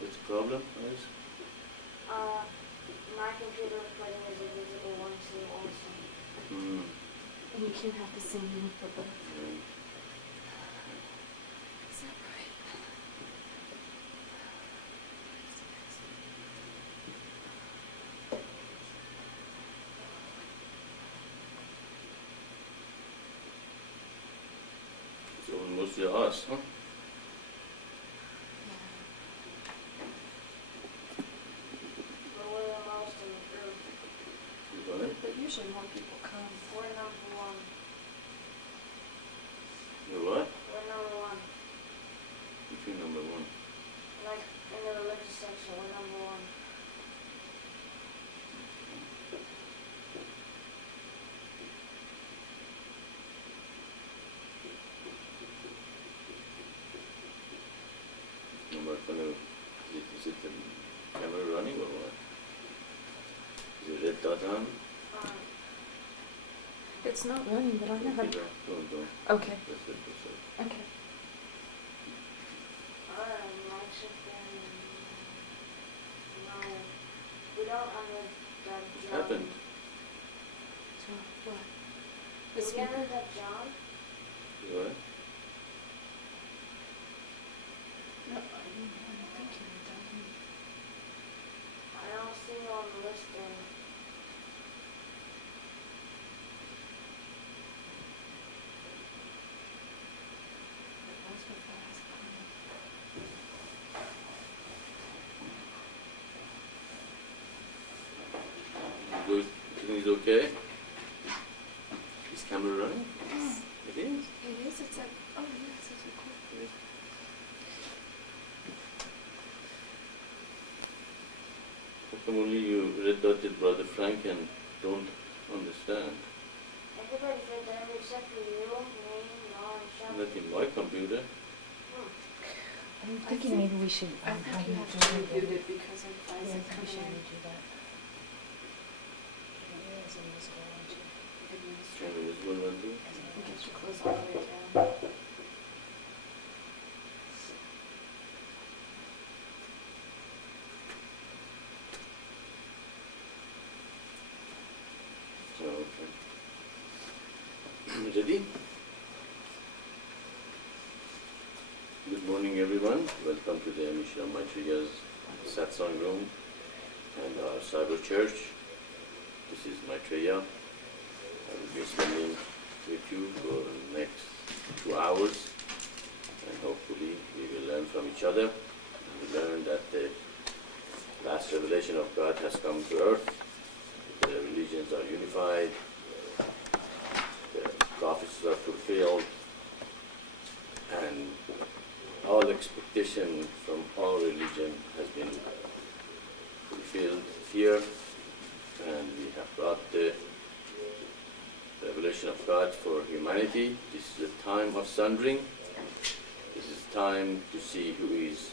What's the problem, guys? My computer recording is a visible one too also. And you can't have the same name for both. Yeah. Is that right? It's almost us, huh? But we're the most in the group. You got it? But usually more people come. We're number one. You're what? We're number one. Between number one. Like in the religious section, we're number one. Number one. Is it the camera running or what? Is it red dot on? It's not running, but I know how to. Don't. Okay. That's it, that's it. Okay. My chicken. No. We don't have that What John. happened? So what? Do The we speaker? have that John? You what? No, I don't think you were done. I don't see you on the list there. That's what I asked. Good. Everything is okay? Is camera running? Yes. It is? It is. It's like, oh yes, it's recorded. How come only you red dotted Brother Frank and don't understand? Everybody's right there except for you, me, Mom, and Sean. Not in my computer. I'm thinking maybe we should I have think you you have do to it. reboot it because of Yeah, I Isaac think we coming should in. redo that. It is invisible, aren't you? Can Administrator. this one run too? We get to close all the way down. Oh, okay. Ready? Good morning, everyone. Welcome to the Maitreya's Satsang room and our cyber church. This is Maitreya. I will be spending with you for the next 2 hours, and hopefully we will learn from each other. We learn that the last revelation of God has come to earth. The religions are unified. The prophecies are fulfilled, and all expectation from all religion has been fulfilled here, and we have brought the revelation of God for humanity. This is a time of sundering. This is time to see who is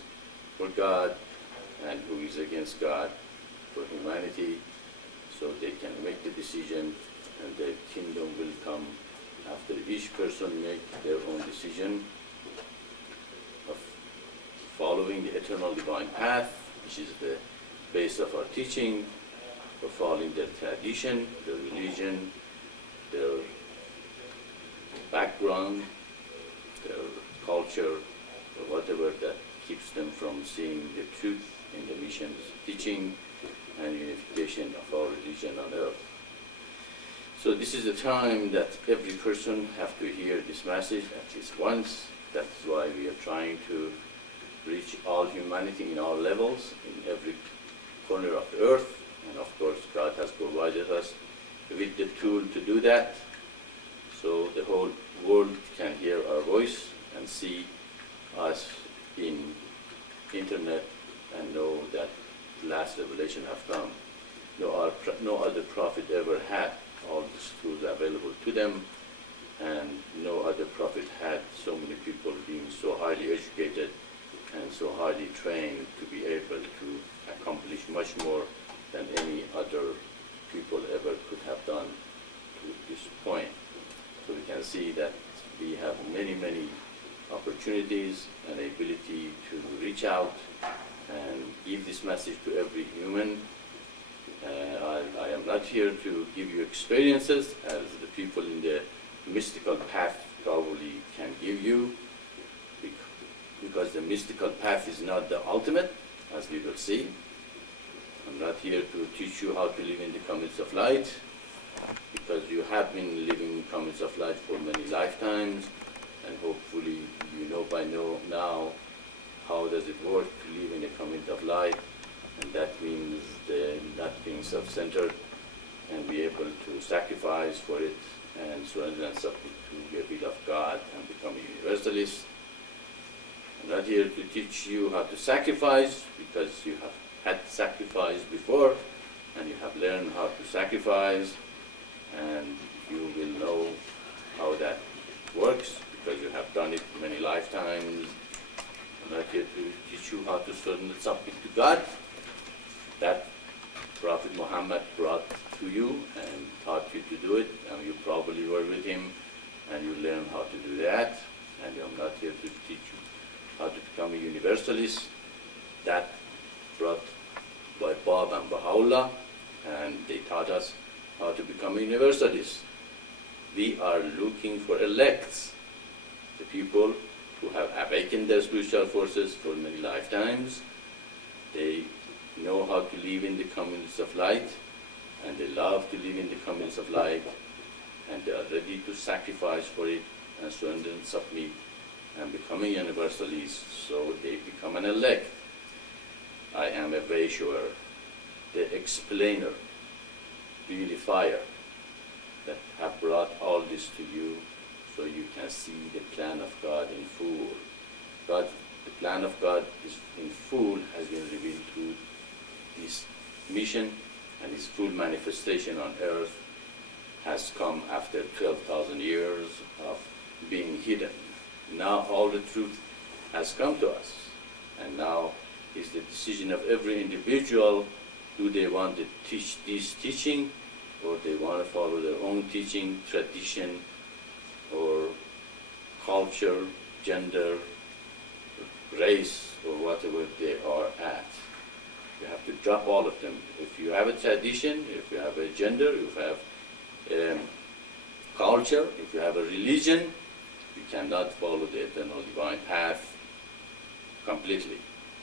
for God and who is against God for humanity, so they can make the decision, and the kingdom will come after each person make their own decision of following the eternal divine path, which is the base of our teaching, or following their tradition, their religion, their background, their culture, or whatever that keeps them from seeing the truth in the mission's teaching and unification of our religion on earth. So this is a time that every person have to hear this message at least once. That's why we are trying to reach all humanity in all levels, in every corner of the earth. And of course, God has provided us with the tool to do that, so the whole world can hear our voice and see us in internet and know that last revelation have come. No other prophet ever had all these tools available to them, and no other prophet had so many people being so highly educated and so highly trained to be able to accomplish much more than any other people ever could have done to this point. So we can see that we have many opportunities and ability to reach out and give this message to every human. I am not here to give you experiences as the people in the mystical path probably can give you, because the mystical path is not the ultimate, as we will see. I'm not here to teach you how to live in the community of light, because you have been living in community of light for many lifetimes, and hopefully you know by now how does it work to live in a community of light, and that means not being self-centered and be able to sacrifice for it and surrender and submit to the will of God and become a universalist. I'm not here to teach you how to sacrifice, because you have had sacrifice before and you have learned how to sacrifice, and you will know how that works because you have done it many lifetimes. I'm not here to teach you how to surrender and submit to God. That Prophet Muhammad brought to you and taught you to do it, and you probably were with him and you learned how to do that. And I'm not here to teach you how to become a universalist. That brought by Bab and Baha'u'llah, and they taught us how to become a universalist. We are looking for elects, the people who have awakened their spiritual forces for many lifetimes. They know how to live in the communities of light, and they love to live in the communities of light, and they are ready to sacrifice for it and surrender and submit and become a universalist, so they become an elect. I am a way shower, the explainer, beautifier, that have brought all this to you so you can see the plan of God in full. The plan of God is in full, has been revealed through this mission, and its full manifestation on earth has come after 12,000 years of being hidden. Now all the truth has come to us, and now is the decision of every individual. Do they want to teach this teaching, or they want to follow their own teaching, tradition, or culture, gender, race, or whatever they are at? You have to drop all of them. If you have a tradition, if you have a gender, if you have culture, if you have a religion, you cannot follow the eternal divine path completely.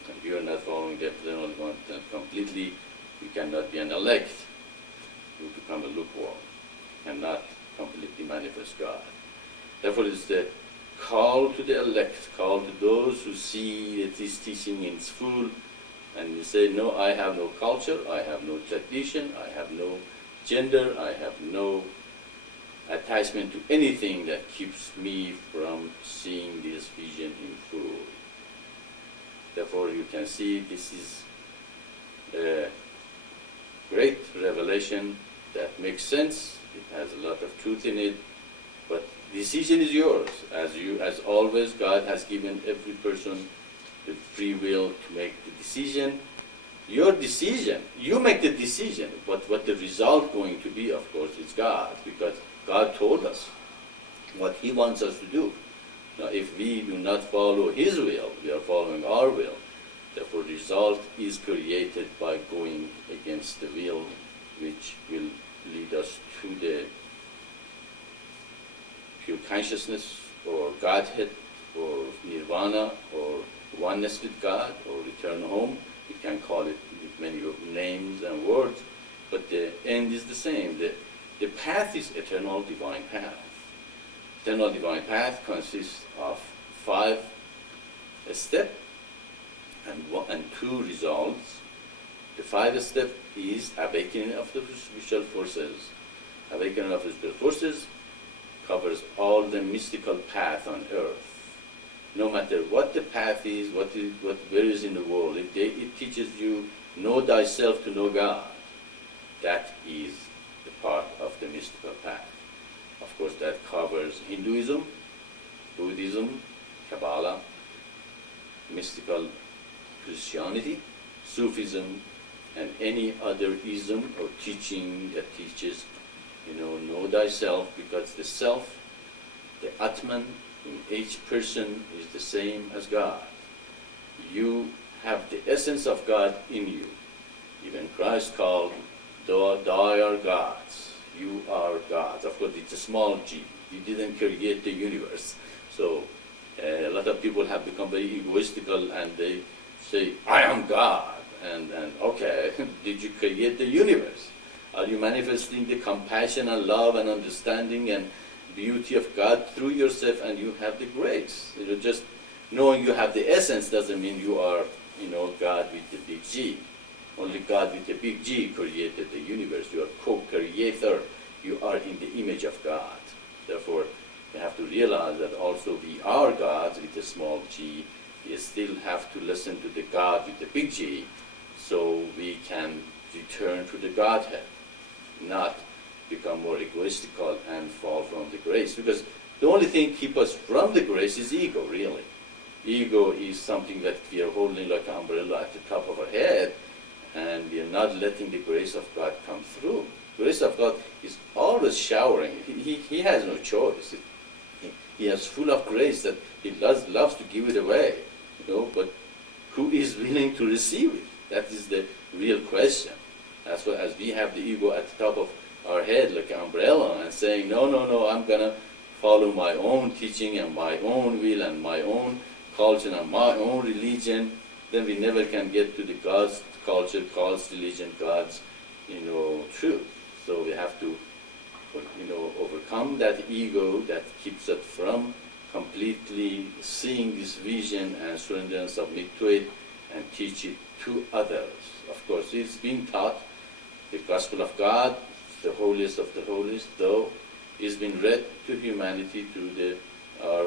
If you are not following the eternal divine path completely, you cannot be an elect. You become a lukewarm and not completely manifest God. Therefore, it's the call to the elect, call to those who see that this teaching in its full, and you say, no, I have no culture, I have no tradition, I have no gender, I have no attachment to anything that keeps me from seeing this vision in full. Therefore, you can see this is a great revelation that makes sense. It has a lot of truth in it, but decision is yours. As always, God has given every person the free will to make the decision. Your decision, you make the decision, but what the result going to be, of course, is God, because God told us what He wants us to do. Now, if we do not follow His will, we are following our will. Therefore, the result is created by going against the will, which will lead us to the pure consciousness, or Godhead, or Nirvana, or oneness with God, or return home. You can call it with many names and words, but the end is the same. The path is eternal divine path. Eternal divine path consists of 5 steps and 2 results. The 5th step is awakening of the spiritual forces. Awakening of the spiritual forces covers all the mystical path on earth. No matter what the path is, where is in the world, it teaches you know thyself to know God. That is the part of the mystical path. Of course, that covers Hinduism, Buddhism, Kabbalah, mystical Christianity, Sufism, and any other ism or teaching that teaches, know thyself, because the self, the Atman, in each person is the same as God. You have the essence of God in you. Even Christ called, "Thou are gods." You are gods. Of course, it's a small g. You didn't create the universe. So a lot of people have become very egoistical and they say, "I am God." And okay, did you create the universe? Are you manifesting the compassion and love and understanding and beauty of God through yourself, and you have the grace? Just knowing you have the essence doesn't mean you are, God with the big G. Only God with the big G created the universe. You are co-creator. You are in the image of God. Therefore, we have to realize that also we are gods with a small g. We still have to listen to the God with the big G so we can return to the Godhead, not become more egoistical and fall from the grace. Because the only thing keep us from the grace is ego, really. Ego is something that we are holding like an umbrella at the top of our head, and we are not letting the grace of God come through. The grace of God is always showering. He has no choice. He is full of grace that he loves to give it away, but who is willing to receive it? That is the real question. That's why, as we have the ego at the top of our head like an umbrella and saying, no, I'm going to follow my own teaching and my own will and my own culture and my own religion, then we never can get to the God's culture, God's religion, God's, truth. So we have to, overcome that ego that keeps us from completely seeing this vision and surrender and submit to it and teach it to others. Of course, it's being taught. The Gospel of God, the holiest of the holiest, though, is being read to humanity through our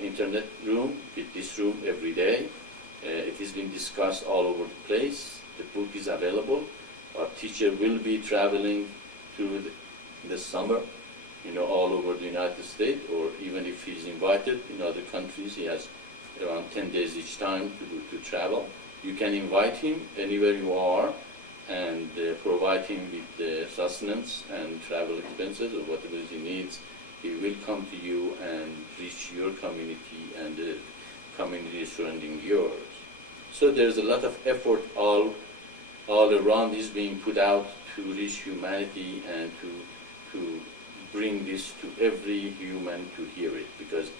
internet room, with this room every day. It is being discussed all over the place. The book is available. Our teacher will be traveling through the summer, all over the United States, or even if he's invited in other countries, he has around 10 days each time to travel. You can invite him anywhere you are and provide him with the sustenance and travel expenses or whatever he needs. He will come to you and reach your community and the community surrounding yours. So there's a lot of effort all around is being put out to reach humanity and to bring this to every human to hear it, because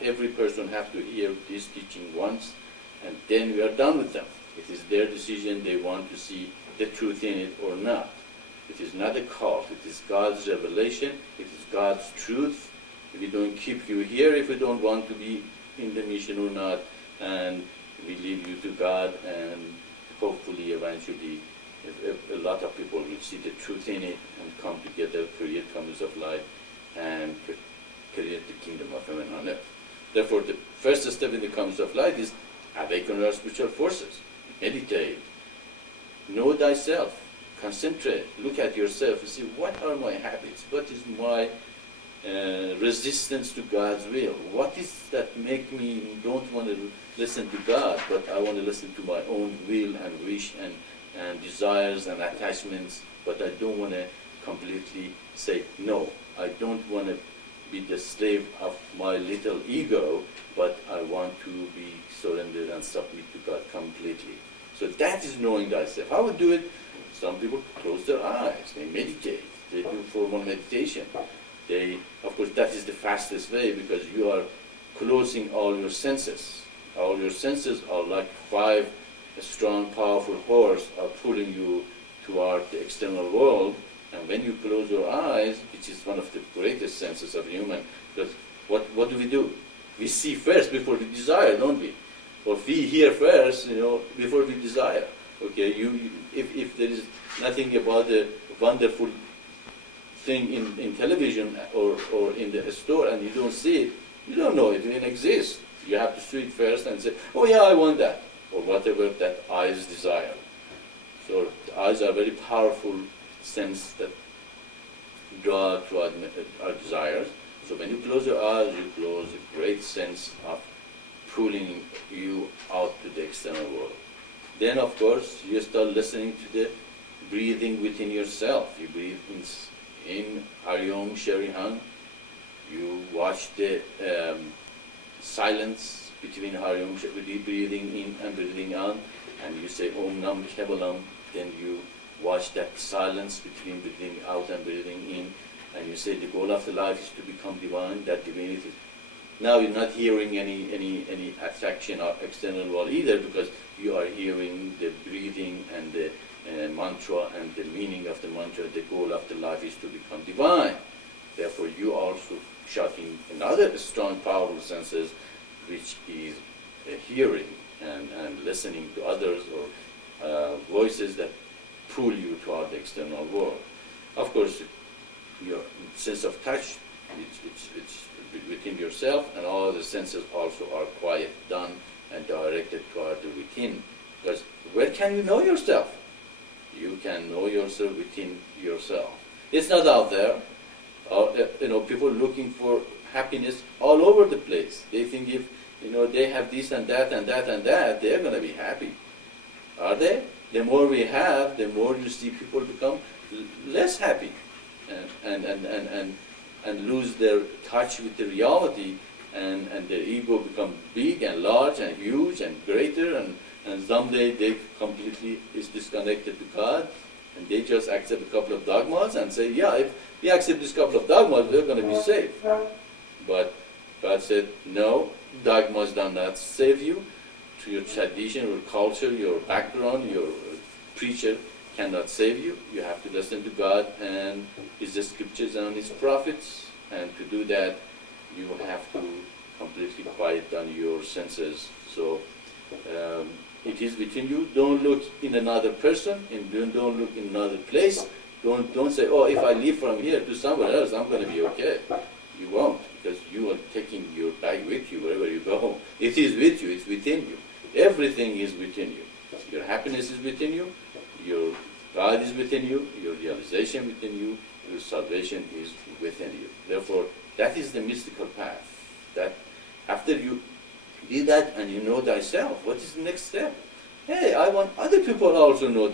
every person have to hear this teaching once, and then we are done with them. It is their decision. They want to see the truth in it or not. It is not a cult. It is God's revelation. It is God's truth. We don't keep you here if we don't want to be in the mission or not, and we leave you to God, and hopefully eventually a lot of people will see the truth in it and come together, create communities of light, and create the kingdom of heaven on earth. Therefore, the first step in the communities of light is awaken our spiritual forces. Meditate. Know thyself. Concentrate. Look at yourself and see, what are my habits? What is my resistance to God's will? What is that make me don't want to listen to God, but I want to listen to my own will and wish and desires and attachments, but I don't want to completely say, no, I don't want to be the slave of my little ego, but I want to be surrendered and submit to God completely. So that is knowing thyself. How would do it? Some people close their eyes, they meditate, they do formal meditation. Of course, that is the fastest way, because you are closing all your senses. All your senses are like 5 strong, powerful horse are pulling you toward the external world. And when you close your eyes, which is one of the greatest senses of human, because what do? We see first before we desire, don't we? Or we hear first, before we desire. Okay, if there is nothing about the wonderful thing in television or in the store and you don't see it, you don't know it even exists. You have to see it first and say, oh yeah, I want that, or whatever that eyes desire. So the eyes are very powerful sense that draw to our desires. So when you close your eyes, you close a great sense of pulling you out to the external world. Then, of course, you start listening to the breathing within yourself. You breathe in Haryom Sharihan. You watch the silence between Hariom breathing in and breathing out, and you say Om Nam Kevalam, then you watch that silence between breathing out and breathing in, and you say the goal of the life is to become divine, that divinity. Now you're not hearing any attraction or external world either, because you are hearing the breathing and the mantra and the meaning of the mantra. The goal of the life is to become divine. Therefore, you also shutting another strong, powerful senses, which is hearing and listening to others or voices that pull you toward the external world. Of course, your sense of touch, it's within yourself, and all the senses also are quiet, done, and directed toward the within. Because where can you know yourself? You can know yourself within yourself. It's not out there. People looking for happiness all over the place. They think if they have this and that and that and that, they're going to be happy. Are they? The more we have, the more you see people become less happy and lose their touch with the reality, and their ego become big and large and huge and greater, and someday they completely is disconnected to God, and they just accept a couple of dogmas and say, yeah, if we accept this couple of dogmas, we're going to be safe. But God said, no, dogmas do not save you. To your tradition, your culture, your background, your preacher cannot save you. You have to listen to God and His scriptures and His prophets. And to do that, you have to completely quiet down your senses. So it is within you. Don't look in another person, and don't look in another place. Don't say, oh, if I leave from here to somewhere else, I'm going to be okay. You won't, because you are taking your bag with you wherever you go. It is with you. It's within you. Everything is within you. Your happiness is within you. Your God is within you. Your realization within you. Your salvation is within you. Therefore, that is the mystical path. That after you do that and you know thyself, what is the next step? Hey, I want other people also know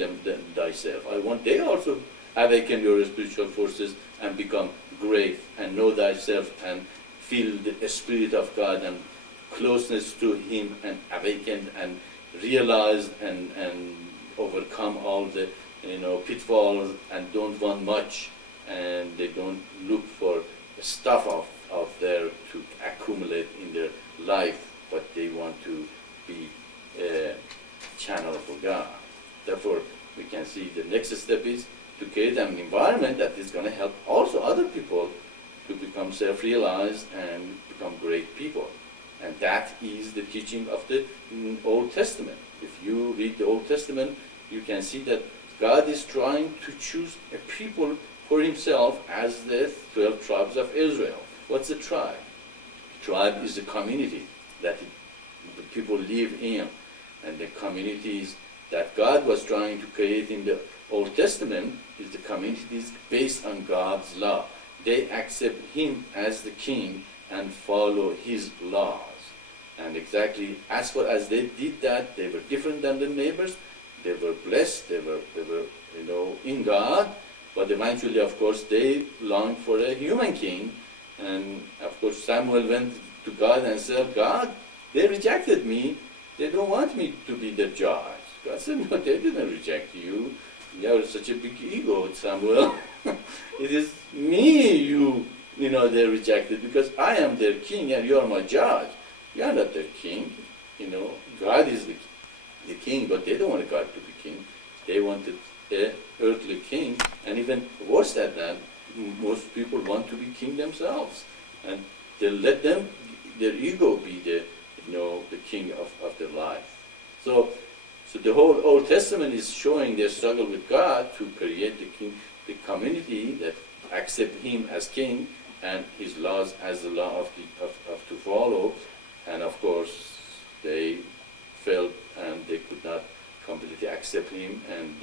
thyself. I want they also awaken your spiritual forces and become great and know thyself and feel the Spirit of God and closeness to Him and awakened and realized and overcome all the pitfalls and don't want much, and they don't look for stuff out there to accumulate in their life, but they want to be a channel for God. Therefore, we can see the next step is to create an environment that is going to help also other people to become self-realized and become great people. And that is the teaching of the Old Testament. If you read the Old Testament, you can see that God is trying to choose a people for Himself as the 12 tribes of Israel. What's a tribe? Tribe is a community that the people live in, and the communities that God was trying to create in the Old Testament is the communities based on God's law. They accept Him as the king and follow His laws. And exactly as far as they did that, they were different than the neighbors. They were blessed. They were in God. But eventually, of course, they longed for a human king. And of course, Samuel went to God and said, God, they rejected me. They don't want me to be the judge. God said, no, they didn't reject you. You have such a big ego, Samuel. It is me they rejected, because I am their king and you are my judge. You are not their king. God is the king, but they don't want God to be king. They wanted an earthly king, and even worse than that, most people want to be king themselves, and they let their ego be the king of their life. So the whole Old Testament is showing their struggle with God to create the community that accept Him as king and His laws as the law of to follow. And of course, they failed and they could not completely accept Him, and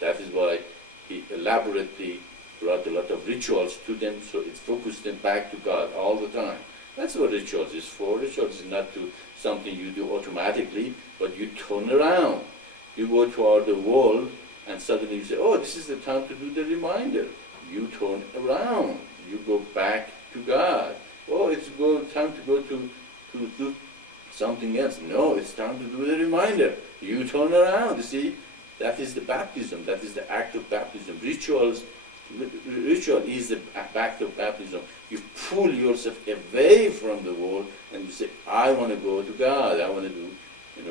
that is why He elaborately brought a lot of rituals to them, so it focused them back to God all the time. That's what rituals is for. Rituals is not to something you do automatically, but you turn around. You go toward the wall, and suddenly you say, oh, this is the time to do the reminder. You turn around. You go back to God. Oh, it's time to go to something else. No, it's time to do the reminder. You turn around, you see, that is the baptism, that is the act of baptism. Ritual is the act of baptism. You pull yourself away from the world and you say, I want to go to God, I want to do,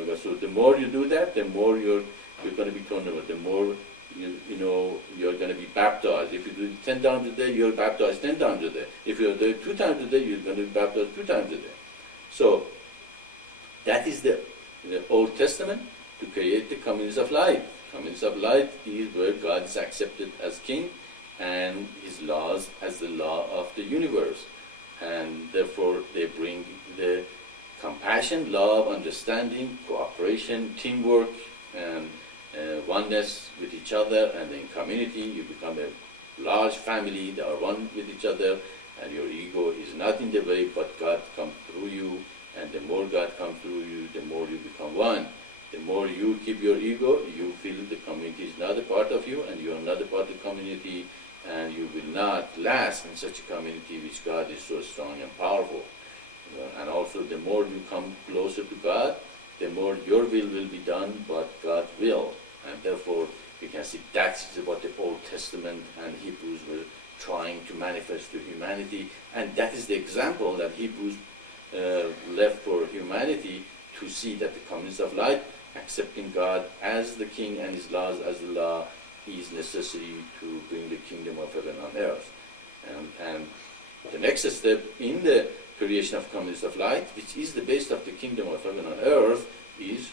God. So the more you do that, the more you're going to be turned over, the more you're going to be baptized. If you do it 10 times a day, you're baptized 10 times a day. If you're doing 2 times a day, you're going to be baptized 2 times a day. So that is the Old Testament to create the communities of light. Communities of light is where God is accepted as king and his laws as the law of the universe. And therefore they bring the compassion, love, understanding, cooperation, teamwork, and oneness with each other. And in community you become a large family that are one with each other, and your ego is not in the way, but God comes through you. And the more God comes through you, the more you become one. The more you keep your ego, you feel the community is not a part of you, and you are not a part of the community, and you will not last in such a community which God is so strong and powerful. And also the more you come closer to God, the more your will be done, but God's will. And therefore, you can see that's what the Old Testament and Hebrews were trying to manifest to humanity. And that is the example that Hebrews left for humanity, to see that the communities of light, accepting God as the king and his laws as the law, is necessary to bring the kingdom of heaven on earth. And the next step in the creation of communities of light, which is the base of the kingdom of heaven on earth, is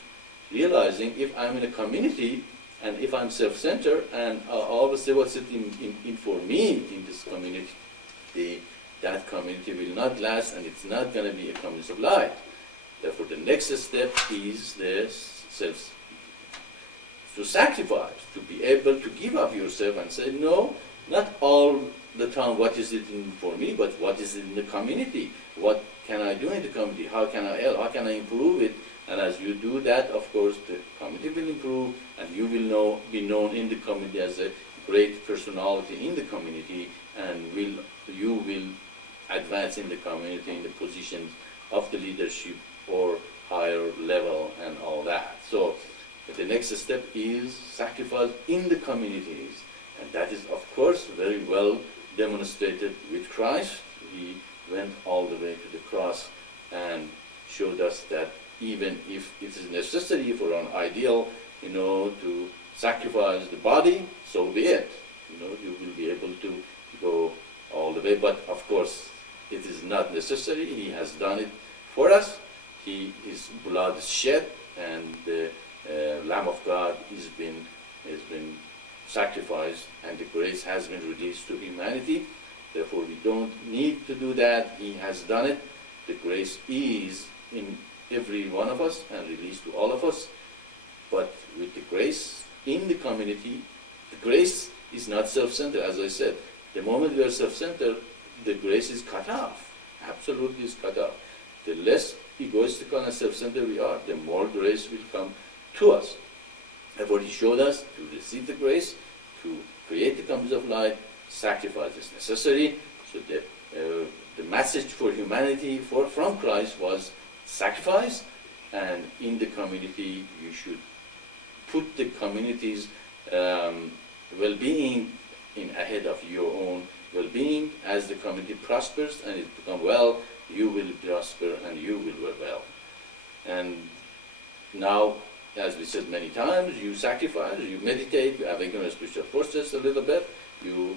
realizing if I'm in a community and if I'm self-centered and I always say what's it in for me in this community, that community will not last, and it's not going to be a community of light. Therefore, the next step is the self, to sacrifice, to be able to give up yourself and say, no, not all the time what is it in for me, but what is it in the community? What can I do in the community? How can I help? How can I improve it? And as you do that, of course, the community will improve, and you will be known in the community as a great personality in the community, and you will advance in the community in the positions of the leadership or higher level and all that. So the next step is sacrifice in the communities, and that is of course very well demonstrated with Christ. He went all the way to the cross and showed us that even if it is necessary for an ideal, to sacrifice the body, so be it. You will be able to go all the way, but of course it is not necessary. He has done it for us. His blood is shed, and the Lamb of God has been sacrificed, and the grace has been released to humanity. Therefore, we don't need to do that. He has done it. The grace is in every one of us and released to all of us. But with the grace in the community, the grace is not self-centered. As I said, the moment we are self-centered, the grace is cut off. Absolutely is cut off. The less egoistical and self-centered we are, the more grace will come to us. Therefore, he showed us to receive the grace, to create the communities of light, sacrifice is necessary. So the message for humanity from Christ was sacrifice, and in the community you should put the community's well-being ahead of your own well-being. As the community prospers and it becomes well, you will prosper and you will work well. And now, as we said many times, you sacrifice, you meditate, you awaken your spiritual forces a little bit, you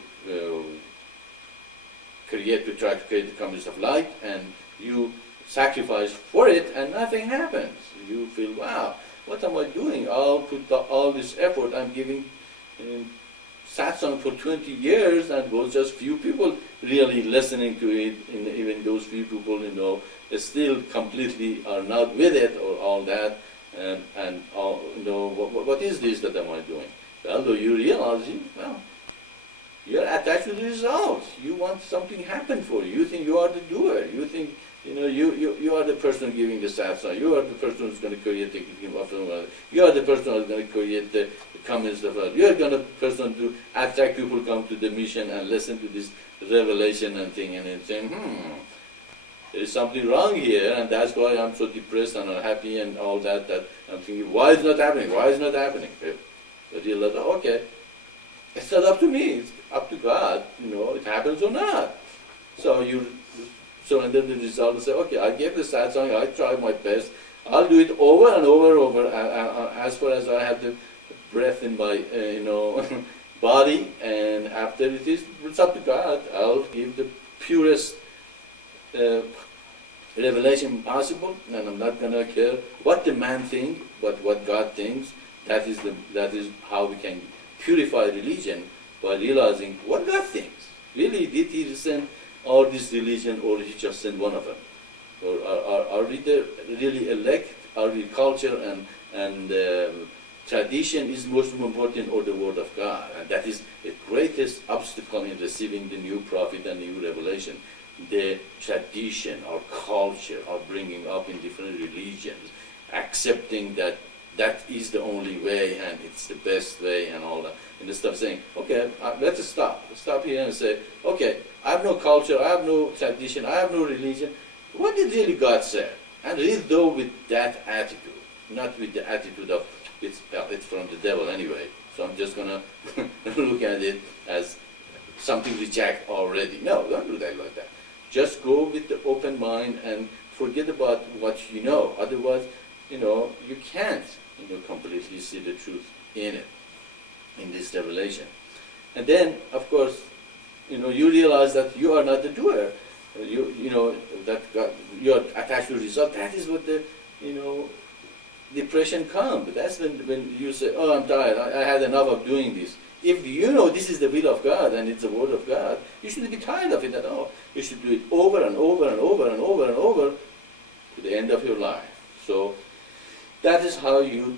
try to create the communities of light, and you sacrifice for it, and nothing happens. You feel, wow, what am I doing? I'll put all this effort I'm giving in Satsang for 20 years, and was just few people really listening to it, and even those few people, still completely are not with it or all that, and what is this that am I doing? Well, though you realize, you're attached to the result. You want something happen for you. You think you are the doer. You think, you are the person giving the satsang. You are the person who's going to create the kingdom of heaven. You are the person who's going to create the communities of earth. You are going to person to attract people come to the mission and listen to this revelation and thing, and saying, there is something wrong here, and that's why I'm so depressed and unhappy and all that. That I'm thinking, why is it not happening? Why is it not happening? But you realize, okay, it's not up to me. It's up to God. It happens or not. So you surrender the result and say, okay, I gave the satsang. I tried my best. I'll do it over and over and over as far as I have the breath in my body, and after it's up to God. I'll give the purest revelation possible, and I'm not gonna care what the man thinks, but what God thinks. That is how we can purify religion, by realizing what God thinks. Really, did He send all this religion, or He just sent one of them? Or are we really elect? Are we culture and tradition is most important, or the Word of God? And that is the greatest obstacle in receiving the new prophet and new revelation. The tradition or culture or bringing up in different religions, accepting that is the only way and it's the best way and all that. Instead of saying, okay, let's stop here and say, okay, I have no culture, I have no tradition, I have no religion. What did really God say? And read though with that attitude, not with the attitude of it's from the devil anyway. So I'm just gonna look at it as something reject already. No, don't do that like that. Just go with the open mind and forget about what you know. Otherwise, you can't, completely see the truth in it, in this revelation. And then, of course, you realize that you are not the doer. That God, you are attached to the result. That is what the, depression comes. That's when you say, oh, I'm tired. I had enough of doing this. If you know this is the will of God and it's the word of God, you shouldn't be tired of it at all. You should do it over and over and over and over and over to the end of your life. So that is how you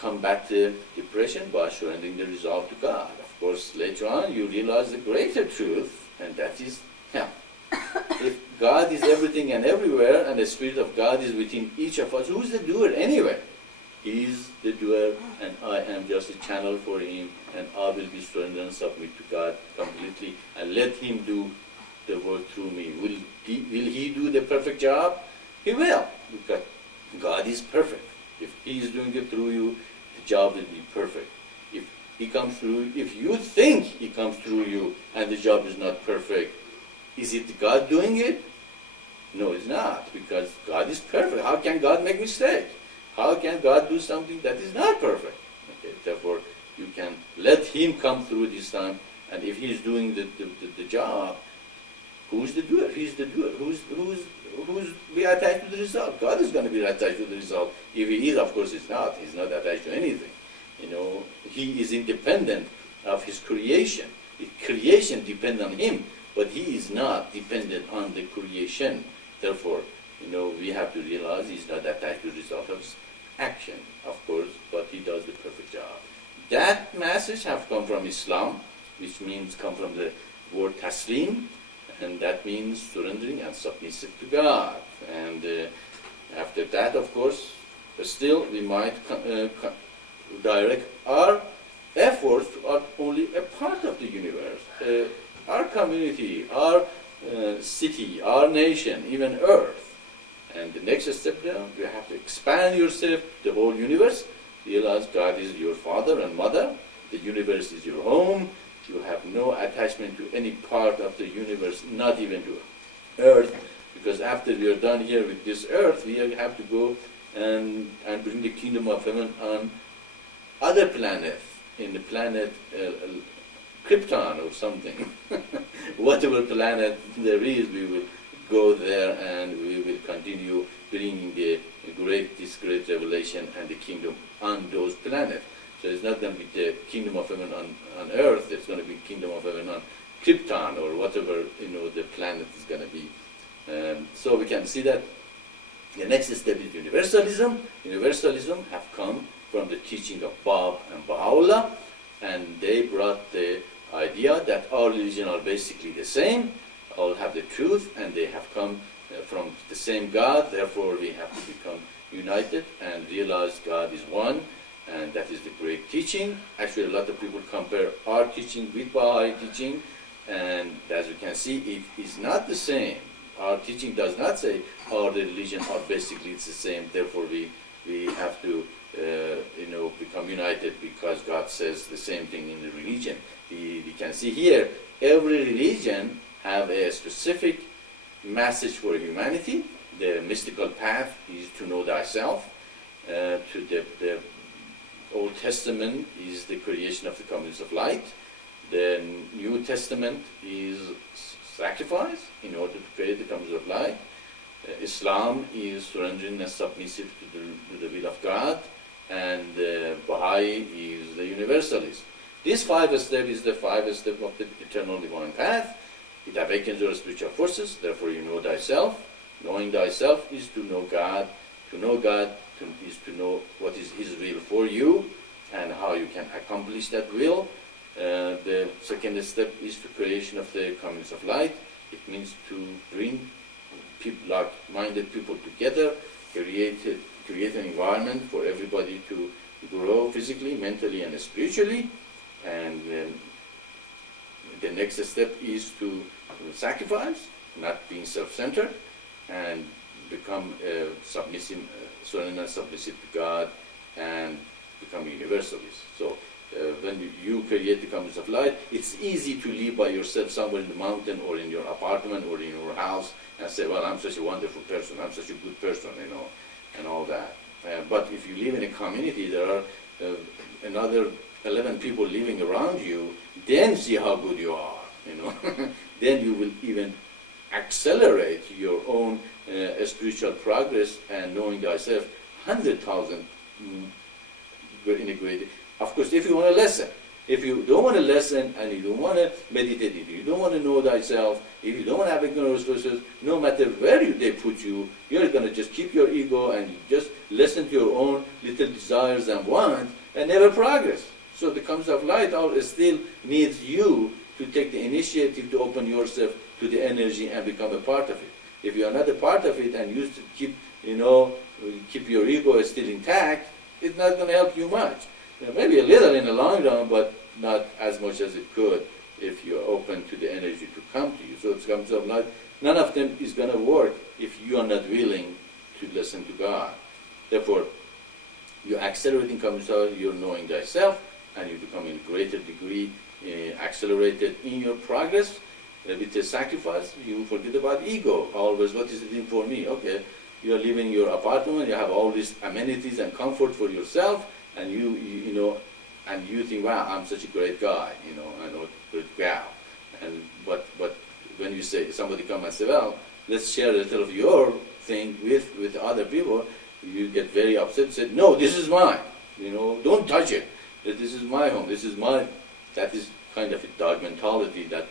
combat the depression, by surrendering the resolve to God. Of course, later on you realize the greater truth, and that is, if God is everything and everywhere, and the Spirit of God is within each of us, who's the doer anyway? He is the doer, and I am just a channel for Him, and I will be surrendered and submit to God completely, and let Him do the work through me. Will He do the perfect job? He will, because God is perfect. If He is doing it through you, the job will be perfect. If He comes through, if you think He comes through you, and the job is not perfect, is it God doing it? No, it's not, because God is perfect. How can God make mistakes? How can God do something that is not perfect? Okay, therefore, you can let Him come through this time, and if He's doing the job, who's the doer? He's the doer. Who's be attached to the result? God is going to be attached to the result. If He is, of course, He's not. He's not attached to anything. He is independent of His creation. The creation depends on Him, but He is not dependent on the creation. Therefore, we have to realize He's not attached to the result of His action, of course, but He does the perfect job. That message have come from Islam, which means come from the word taslim, and that means surrendering and submissive to God. And after that, of course, still we might direct our efforts to only a part of the universe, our community, our city, our nation, even Earth. And the next step down, you have to expand yourself, the whole universe. Realize God is your father and mother. The universe is your home. You have no attachment to any part of the universe, not even to Earth. Because after we are done here with this Earth, we have to go and bring the kingdom of heaven on other planets, in the planet Krypton or something. Whatever planet there is, we will go there and we will continue bringing this great revelation and the kingdom on those planets. So it's not going to be the kingdom of heaven on Earth, it's going to be kingdom of heaven on Krypton or whatever the planet is going to be. So we can see that the next step is universalism. Universalism have come from the teaching of Bab and Baha'u'llah, and they brought the idea that all religions are basically the same, all have the truth, and they have come from the same God. Therefore, we have to become united and realize God is one, and that is the great teaching. Actually, a lot of people compare our teaching with Bahá'í teaching, and as you can see, it is not the same. our teaching does not say all the religions are basically it's the same, therefore we have to become united because God says the same thing in the religion. We can see here, every religion have a specific message for humanity. The mystical path is to know thyself. To the Old Testament is the creation of the communities of light. The New Testament is sacrifice in order to create the communities of light. Islam is surrendering and submissive to the will of God. And Bahá'í is the universalist. This 5 step is the 5 step of the eternal divine path. It awakens your spiritual forces, therefore you know thyself. Knowing thyself is to know God. To know God is to know what is His will for you and how you can accomplish that will. The second step is the creation of the communities of light. It means to bring people, like-minded people together, create an environment for everybody to grow physically, mentally, and spiritually. And the next step is to sacrifice, not being self-centered, and become submissive, surrender and submissive to God, and become universalist. So when you create the communities of light, it's easy to live by yourself somewhere in the mountain or in your apartment or in your house and say, well, I'm such a wonderful person, I'm such a good person, and all that. But if you live in a community, there are another 11 people living around you, then see how good you are, Then you will even accelerate your own spiritual progress and knowing thyself 100,000 integrated. Of course, if you want to listen. If you don't want to listen and you don't want to meditate, if you don't want to know thyself, if you don't want to have ignorance process, no matter where they put you, you're going to just keep your ego and just listen to your own little desires and wants and never progress. So the concept of light still needs you to take the initiative to open yourself to the energy and become a part of it. If you are not a part of it and you keep, keep your ego still intact, it's not going to help you much. Maybe a little in the long run, but not as much as it could if you're open to the energy to come to you. So it comes of light. None of them is going to work if you are not willing to listen to God. Therefore, you're accelerating comes out, you're knowing thyself, and you become in greater degree accelerated in your progress. With the sacrifice, you forget about ego. Always, what is it in for me? Okay, you are living in your apartment, you have all these amenities and comfort for yourself, and and you think, wow, I'm such a great guy, I'm a great gal. But when you say, somebody come and say, well, let's share a little of your thing with other people, you get very upset and say, no, this is mine, don't touch it. This is my home, this is mine. That is kind of a dog mentality that,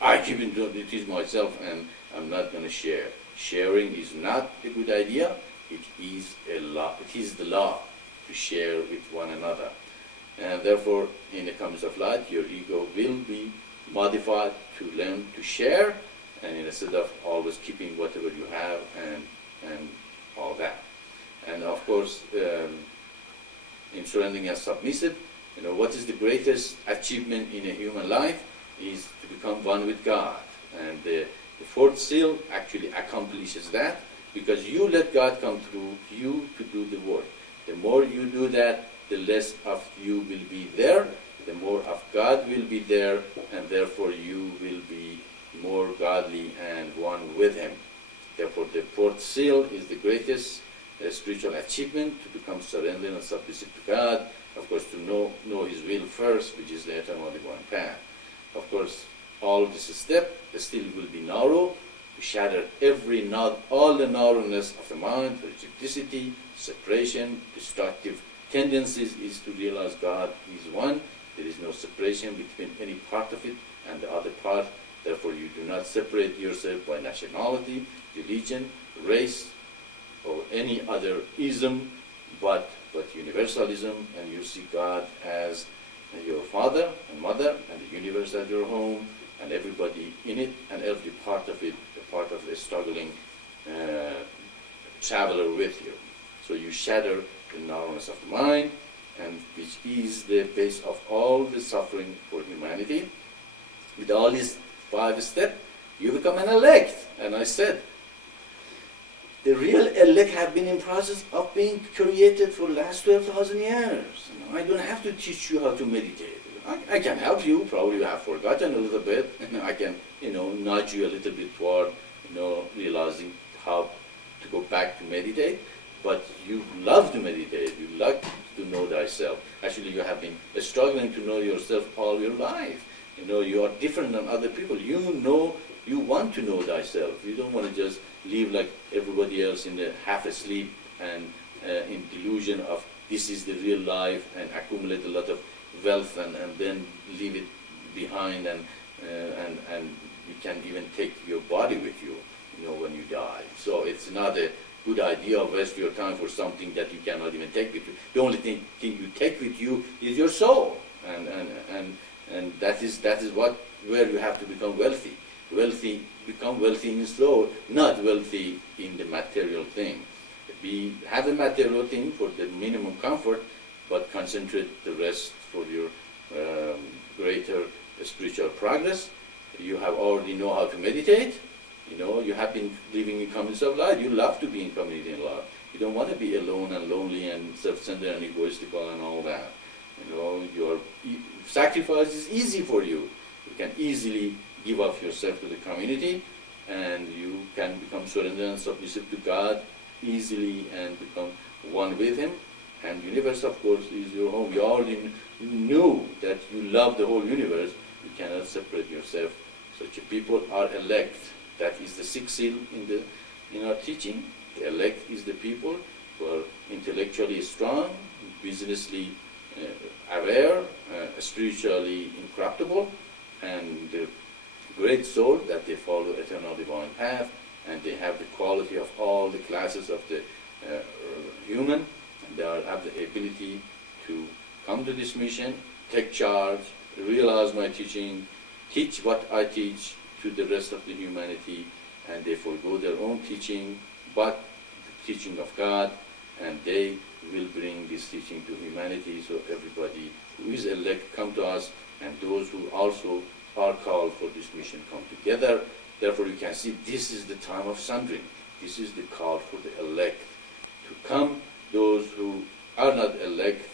I keep it is myself and I'm not going to share. Sharing is not a good idea. It is a law. It is the law to share with one another. And therefore, in the communities of light, your ego will be modified to learn to share, and instead of always keeping whatever you have and all that. And of course, in surrendering and submissive, what is the greatest achievement in a human life is to become one with God. And the fourth seal actually accomplishes that, because you let God come through you to do the work. The more you do that, the less of you will be there, the more of God will be there, and therefore you will be more godly and one with Him. Therefore, the fourth seal is the greatest spiritual achievement, to become surrendered and submissive to God. Of course, to know His will first, which is the eternal divine path. Of course, all this step still will be narrow, to shatter all the narrowness of the mind, rigidity, separation, destructive tendencies, is to realize God is one. There is no separation between any part of it and the other part. Therefore, you do not separate yourself by nationality, religion, race, or any other ism, but universalism, and you see God as your father and mother, and the universe as your home, and everybody in it, and every part of it, a part of the struggling traveler with you. So you shatter the narrowness of the mind, and which is the base of all the suffering for humanity. With all these 5 steps, you become an elect. And I said, the real elect have been in process of being created for the last 12,000 years. I don't have to teach you how to meditate. I can help you, probably you have forgotten a little bit, and I can, nudge you a little bit toward, realizing how to go back to meditate. But you love to meditate, you like to know thyself. Actually, you have been struggling to know yourself all your life. You are different than other people. You want to know thyself. You don't want to just live like everybody else in the half asleep and in delusion of this is the real life and accumulate a lot of wealth and then leave it behind and you can even take your body with you, when you die. So it's not a good idea to waste your time for something that you cannot even take with you. The only thing you take with you is your soul, and that is where you have to become wealthy. Become wealthy in soul, not wealthy in the material thing. Have the material thing for the minimum comfort, but concentrate the rest for your greater spiritual progress. You have already know how to meditate. You have been living in community of life. You love to be in community and love. You don't want to be alone and lonely and self-centered and egoistical and all that. Your sacrifice is easy for you. You can easily give up yourself to the community, and you can become surrendered and submissive to God easily and become one with Him. And universe, of course, is your home. You already knew that you love the whole universe. You cannot separate yourself. Such people are elect. That is the sixth seal in our teaching. The elect is the people who are intellectually strong, businessly aware, spiritually incorruptible, and the great soul that they follow eternal divine path, and they have the quality of all the classes of the human, and they have the ability to come to this mission, take charge, realize my teaching, teach what I teach to the rest of the humanity, and they forego their own teaching, but the teaching of God, and they will bring this teaching to humanity. So everybody who is elect come to us, and those who also are called for this mission come together. Therefore you can see this is the time of sundering. This is the call for the elect to come. Those who are not elect,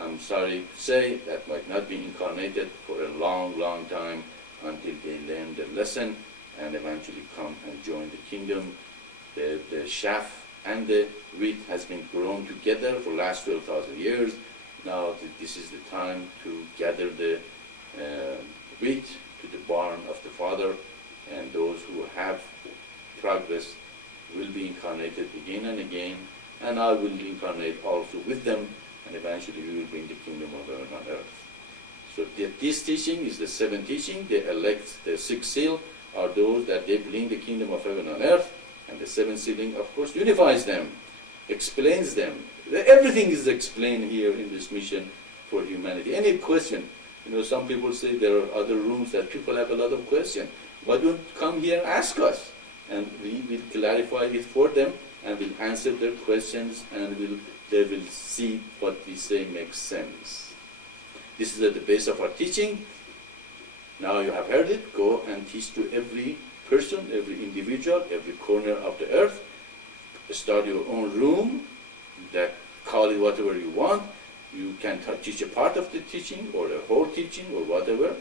I'm sorry to say, that might not be incarnated for a long, long time until they learn the lesson and eventually come and join the kingdom. The chaff and the wheat has been grown together for the last 12,000 years. Now this is the time to gather the wheat to the barn of the Father, and those who have progress will be incarnated again and again, and I will incarnate also with them, and eventually we will bring the kingdom of heaven on earth. So this teaching is the seventh teaching. The elect, the sixth seal, are those that they bring the kingdom of heaven on earth, and the seventh sealing, of course, unifies them, explains them. Everything is explained here in this mission for humanity. Any question? Some people say there are other rooms that people have a lot of questions. Why don't come here and ask us? And we will clarify it for them, and we'll answer their questions, and they will see what we say makes sense. This is at the base of our teaching. Now you have heard it. Go and teach to every person, every individual, every corner of the earth. Start your own room. Call it whatever you want. You can teach a part of the teaching or a whole teaching or whatever.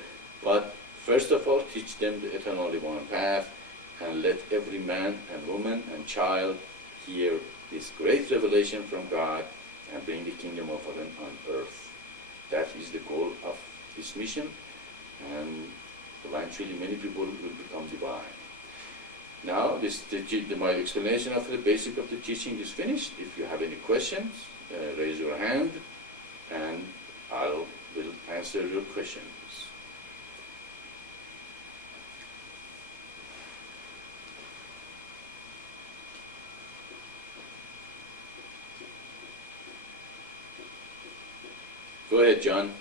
But first of all, teach them the eternal divine path, and let every man and woman and child hear this great revelation from God and bring the kingdom of heaven on earth. That is the goal of this mission, and eventually many people will become divine. Now, my explanation of the basic of the teaching is finished. If you have any questions, raise your hand, and I will answer your questions. Go ahead, John.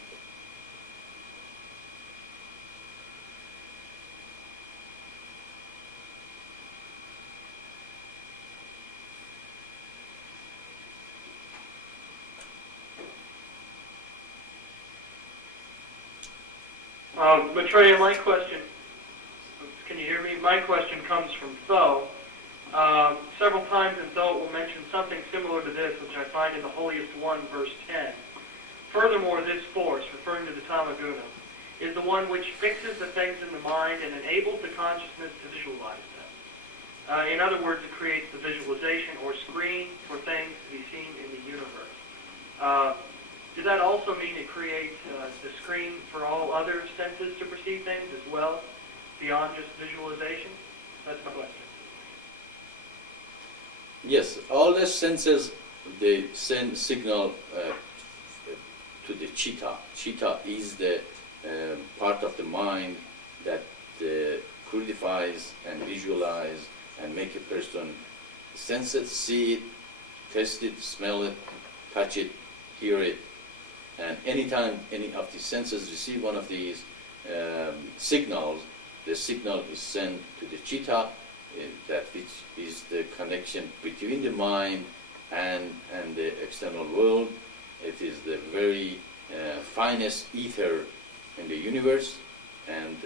Maitreya, my question. Can you hear my question comes from Tho. Several times in Tho it will mention something similar to this, which I find in the Holiest One, verse 10. Furthermore, this force, referring to the Tamaguna, is the one which fixes the things in the mind and enables the consciousness to visualize them. In other words, it creates the visualization or screen for things to be seen in the universe. Does that also mean it creates the screen for all other senses to perceive things as well, beyond just visualization? That's my question. Yes, all the senses, they send signal to the chitta. Chitta is the part of the mind that codifies and visualize and make a person sense it, see it, taste it, smell it, touch it, hear it. And anytime any of the senses receive one of these signals, the signal is sent to the chitta, that which is the connection between the mind and the external world. It is the very finest ether in the universe, and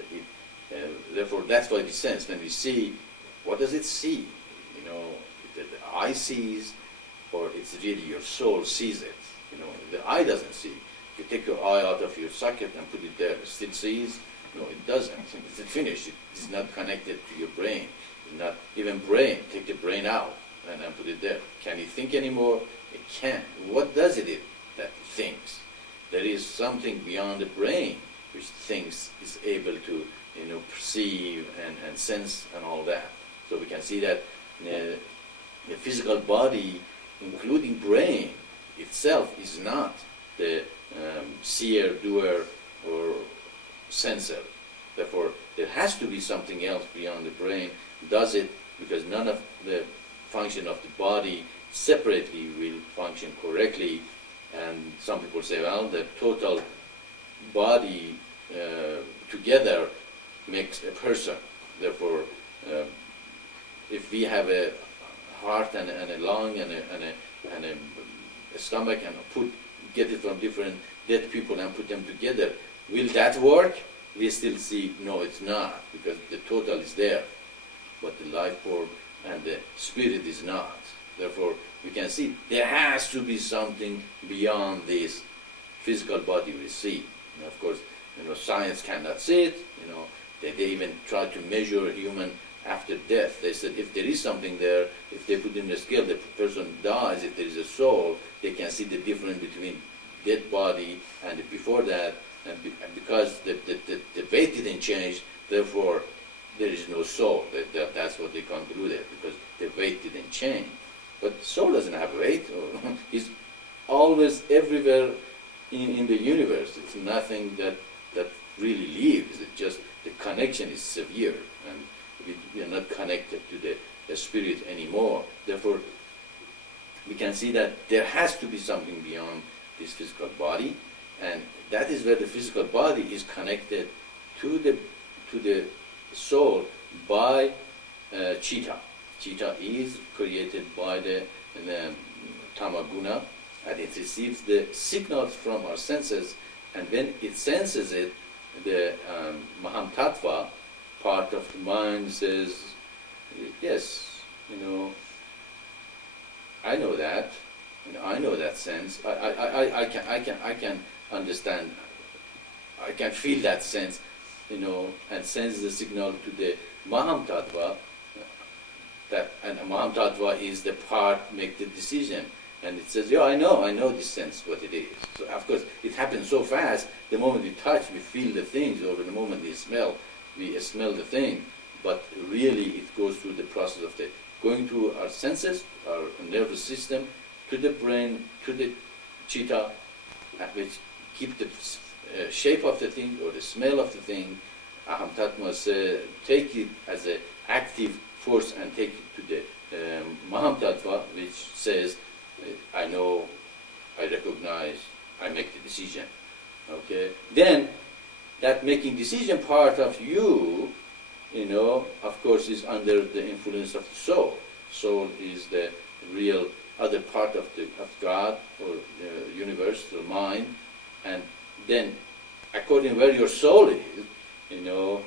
therefore that's why we sense. When we see, what does it see? You know, the eye sees, or it's really your soul sees it. You know, the eye doesn't see. If you take your eye out of your socket and put it there, it still sees? No, it doesn't. It's finished. It is not connected to your brain. It's not even brain. Take the brain out and put it there. Can it think anymore? It can't. What does it that thinks? There is something beyond the brain which thinks, is able to, you know, perceive and sense and all that. So we can see that the physical body, including brain itself, is not the seer, doer, or sensor. Therefore, there has to be something else beyond the brain does it, because none of the function of the body separately will function correctly. And some people say, well, the total body together makes a person. Therefore, if we have a heart and a lung and a stomach and get it from different dead people and put them together, will that work? We still see, no, it's not, because the total is there, but the life form and the spirit is not. Therefore, we can see there has to be something beyond this physical body we see. And of course, you know, science cannot see it. You know, they even try to measure human after death. They said if there is something there, if they put in a scale, the person dies. If there is a soul, they can see the difference between dead body and before that. And because the weight didn't change, therefore there is no soul. That's what they concluded, because the weight didn't change. But soul doesn't have weight. It's always everywhere in the universe. It's nothing that really lives. It's just the connection is severe, and we are not connected to the spirit anymore. Therefore, we can see that there has to be something beyond this physical body, and that is where the physical body is connected to the soul by chitta. Chitta is created by the tamaguna, and it receives the signals from our senses, and when it senses it, the Maham Tattva part of the mind says, yes, you know, I know that, you know, I know that sense. I can understand. I can feel that sense, you know, and sends the signal to the Maham Tattva. And Maham Tattva is the part make the decision, and it says, yeah, I know this sense what it is. So of course it happens so fast. The moment we touch, we feel the things, or the moment we smell the thing. But really, it goes through the process of going through our senses, our nervous system, to the brain, to the chitta, which keep the shape of the thing or the smell of the thing. Aham Tattva says, take it as an active force and take it to the Maham Tattva, which says, I know, I recognize, I make the decision. Okay? Then, that making decision part of you, you know, of course, is under the influence of the soul. Soul is the real other part of God or the universe, the mind, and then, according where your soul is, you know,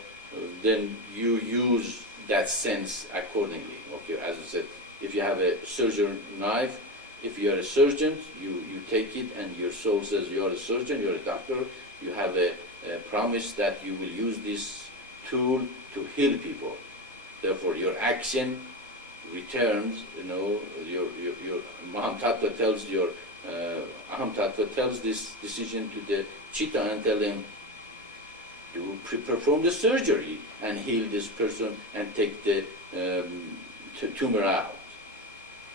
then you use that sense accordingly. Okay, as I said, if you have a surgeon knife, if you are a surgeon, you take it and your soul says you are a surgeon, you are a doctor, you have a promise that you will use this tool to heal people. Therefore, your action returns, your Maham Tattva tells your Aham Tattva tells this decision to the Chitta and tell them, you perform the surgery and heal this person and take the tumor out.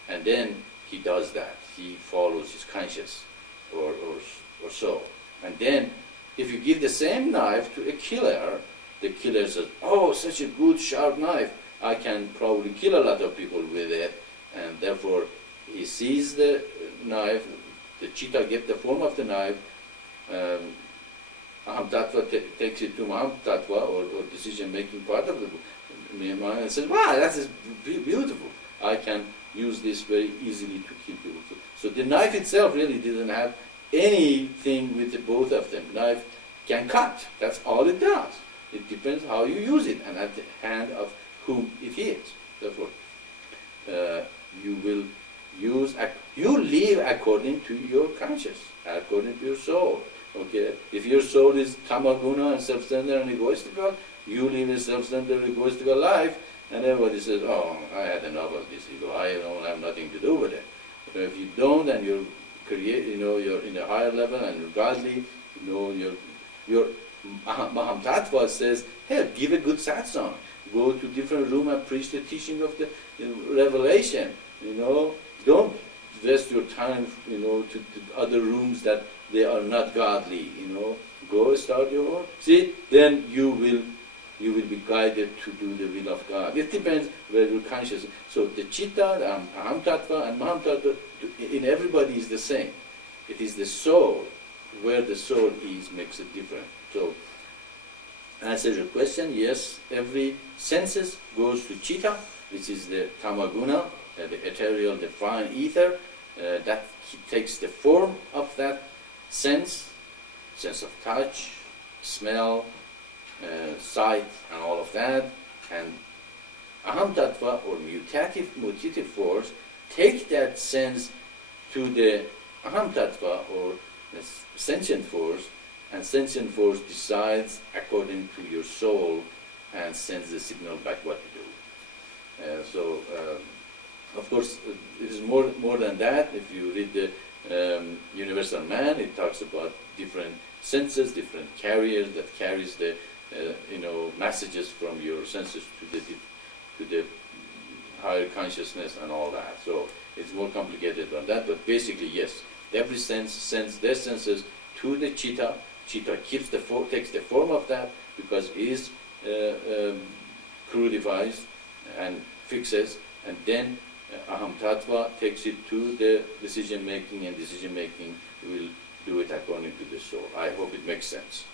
And then he does that. He follows his conscience or so. And then if you give the same knife to a killer, the killer says, oh, such a good sharp knife. I can probably kill a lot of people with it. And therefore, he sees the knife, the Chitta gets the form of the knife, Aham Tattva takes it to Maham Tattva, or decision-making part of the mind, and says, wow, that is beautiful. I can use this very easily to kill people. So the knife itself really didn't have anything with the both of them. Knife can cut. That's all it does. It depends how you use it and at the hand of whom it is. Therefore, you will use, you live according to your conscience, according to your soul. Okay, if your soul is tamaguna and self-centered and egoistical, you live a self-centered, egoistical life, and everybody says, "Oh, I had enough of this ego. I don't have nothing to do with it." But if you don't, and you're you're in a higher level and you're godly, your Maham Tattva says, "Hey, give a good satsang. Go to different room and preach the teaching of the revelation. Don't waste your time, to other rooms that they are not godly. Go start your own. See, then you will be guided to do the will of God. It depends where you're conscious. So the Chitta, the Aham Tattva and Maham Tattva, in everybody is the same. It is the soul, where the soul is, makes it different. So, answer your question, yes, every senses goes to Chitta, which is the Tamaguna, the ethereal, the fine ether, that takes the form of that sense of touch, smell, sight, and all of that. And Aham Tattva, or mutative force, take that sense to the Aham Tattva, or the sentient force, and sentient force decides according to your soul and sends the signal back what to do. Of course, it is more than that. If you read the Universal Man, it talks about different senses, different carriers that carries the messages from your senses to the higher consciousness and all that. So it's more complicated than that. But basically, yes, every sense sends their senses to the Chitta. Chitta takes the form of that because it is crudifies and fixes, and then Aham Tattva takes it to the decision making, and decision making will do it according to the soul. I hope it makes sense.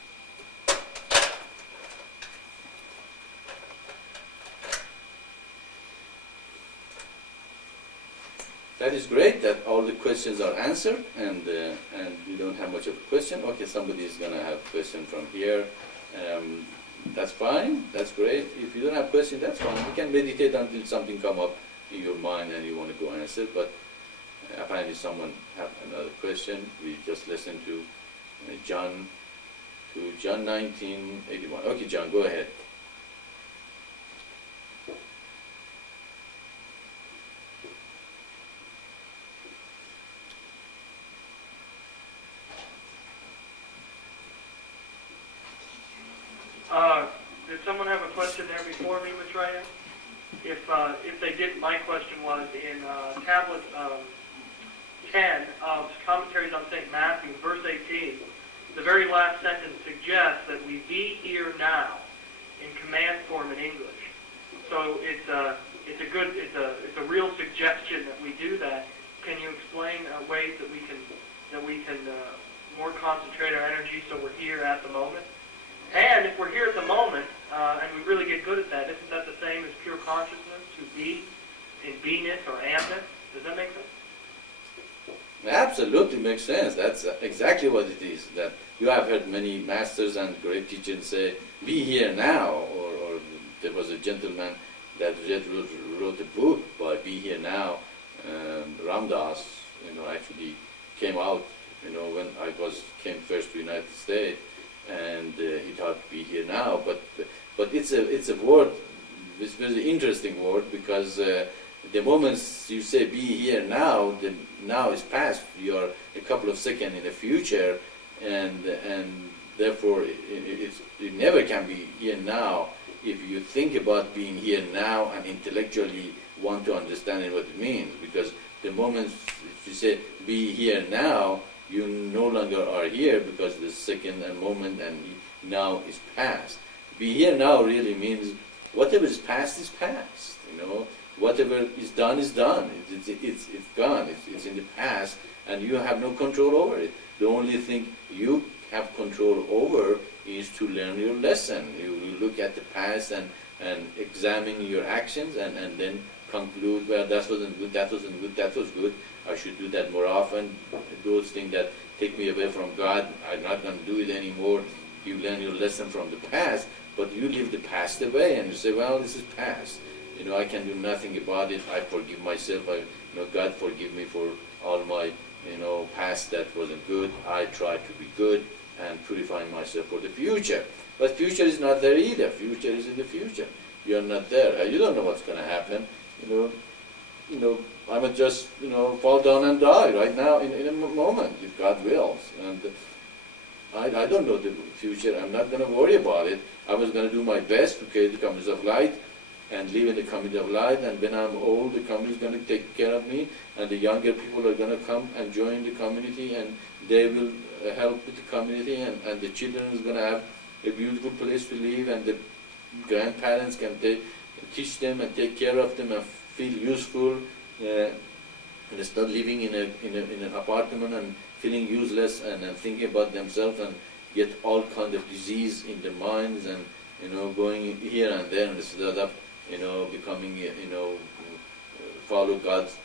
That is great that all the questions are answered, and we don't have much of a question. Okay, somebody is going to have a question from here. That's fine, that's great. If you don't have a question, that's fine. You can meditate until something comes up in your mind and you want to go answer. But apparently someone have another question. We just listened to John 1981. Okay, John, go ahead. Did someone have a question there before me, Maitreya? If they didn't, my question was in tablet 10 of Commentaries on St. Matthew, verse 18, the very last sentence suggests that we be here now in command form in English. So it's a real suggestion that we do that. Can you explain ways that we can more concentrate our energy so we're here at the moment? And if we're here at the moment, and we really get good at that, isn't that the same as pure consciousness, to be, in beingness or amness? Does that make sense? Absolutely makes sense. That's exactly what it is. That you have heard many masters and great teachers say, be here now, or there was a gentleman that wrote a book by Be Here Now, Ramdas, actually came out, when I came first to United States, and he taught Be Here Now. But it's a word, it's a very interesting word, because the moment you say Be Here Now, the now is past. You are a couple of seconds in the future, and therefore it never can be here now. If you think about being here now and intellectually want to understand what it means, because the moment if you say be here now, you no longer are here, because the second and moment and now is past. Be here now really means whatever is past is past. Whatever is done is done. It's gone. It's in the past, and you have no control over it. The only thing you have control over is to learn your lesson. You look at the past and examine your actions, and then conclude, well, that wasn't good, that wasn't good, that was good. I should do that more often. Those things that take me away from God, I'm not going to do it anymore. You learn your lesson from the past, but you leave the past away and you say, well, this is past. I can do nothing about it. I forgive myself. God forgive me for all my, past that wasn't good. I try to be good and purifying myself for the future. But future is not there either. Future is in the future. You are not there. You don't know what's going to happen. I might just, fall down and die right now in a moment, if God wills. And I don't know the future. I'm not going to worry about it. I was going to do my best to create the communities of light and live in the community of light, and when I'm old, the community is going to take care of me, and the younger people are going to come and join the community, and they will help with the community, and the children is going to have a beautiful place to live, and the grandparents can teach them and take care of them and feel useful, and start living in an apartment and feeling useless and thinking about themselves, and get all kind of disease in their minds, and going here and there instead of becoming follow God's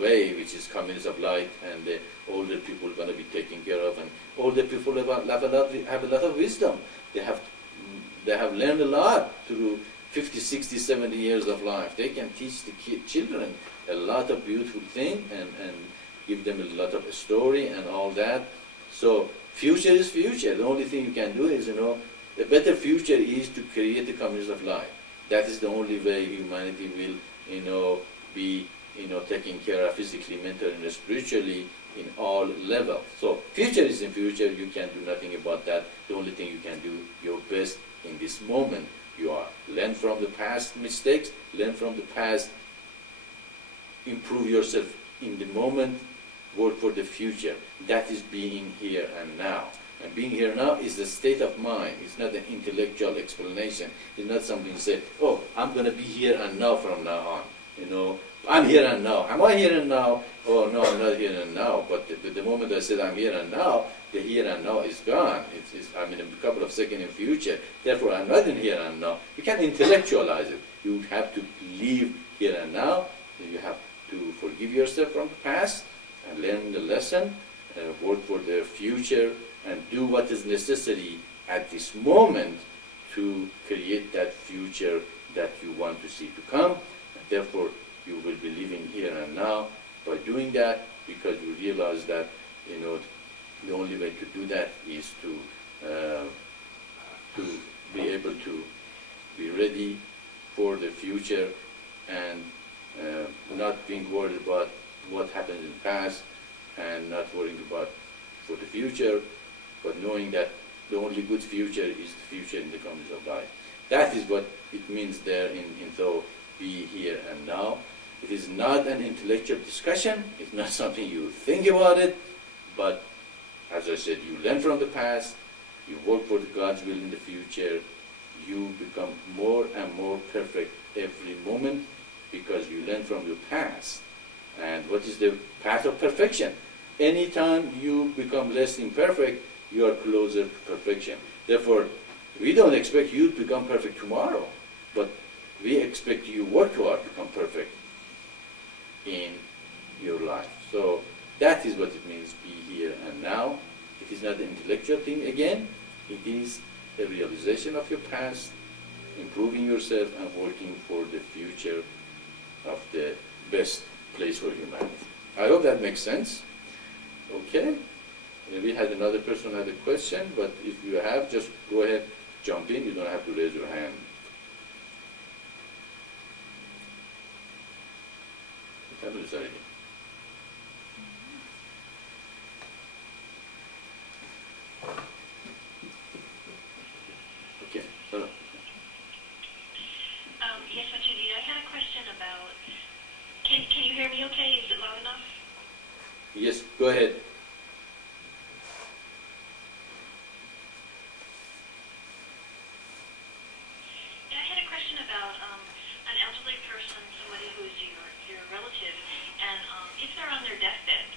way, which is communities of light, and the older people are going to be taken care of, and older people have a lot of wisdom. They have learned a lot through 50, 60, 70 years of life. They can teach the children a lot of beautiful things and give them a lot of story and all that. So future is future. The only thing you can do is, a better future is to create the communities of light. That is the only way humanity will, be, taken care of physically, mentally, and spiritually in all levels. So future is in future. You can do nothing about that. The only thing you can do your best in this moment. You are learn from the past mistakes, learn from the past, improve yourself in the moment, work for the future. That is being here and now. And being here now is the state of mind. It's not an intellectual explanation. It's not something you say, oh, I'm going to be here and now from now on. I'm here and now. Am I here and now? Oh, no, I'm not here and now. But the moment I said I'm here and now, the here and now is gone. I'm in a couple of seconds in the future. Therefore, I'm not in here and now. You can't intellectualize it. You have to live here and now. You have to forgive yourself from the past and learn the lesson, work for the future, and do what is necessary at this moment to create that future that you want to see to come. And therefore, you will be living here and now by doing that, because you realize that, the only way to do that is to be able to be ready for the future and not being worried about what happened in the past and not worrying about for the future, but knowing that the only good future is the future in the community of life. That is what it means there in so be here and now. It is not an intellectual discussion. It's not something you think about it, but as I said, you learn from the past, you work for God's will in the future, you become more and more perfect every moment because you learn from your past. And what is the path of perfection? Anytime you become less imperfect, you are closer to perfection. Therefore, we don't expect you to become perfect tomorrow, but we expect you work hard to become perfect in your life. So that is what it means, be here and now. It is not an intellectual thing again. It is a realization of your past improving yourself and working for the future of the best place for humanity. I hope that makes sense. Okay? We had another person had a question, but if you have, just go ahead, jump in. You don't have to raise your hand. Sorry. Okay. Hello. Yes, Maitreya, I had a question about, can you hear me okay? Is it loud enough? Yes, go ahead. Yeah, I had a question about an elderly person, somebody who's your relative, and if they're on their deathbed,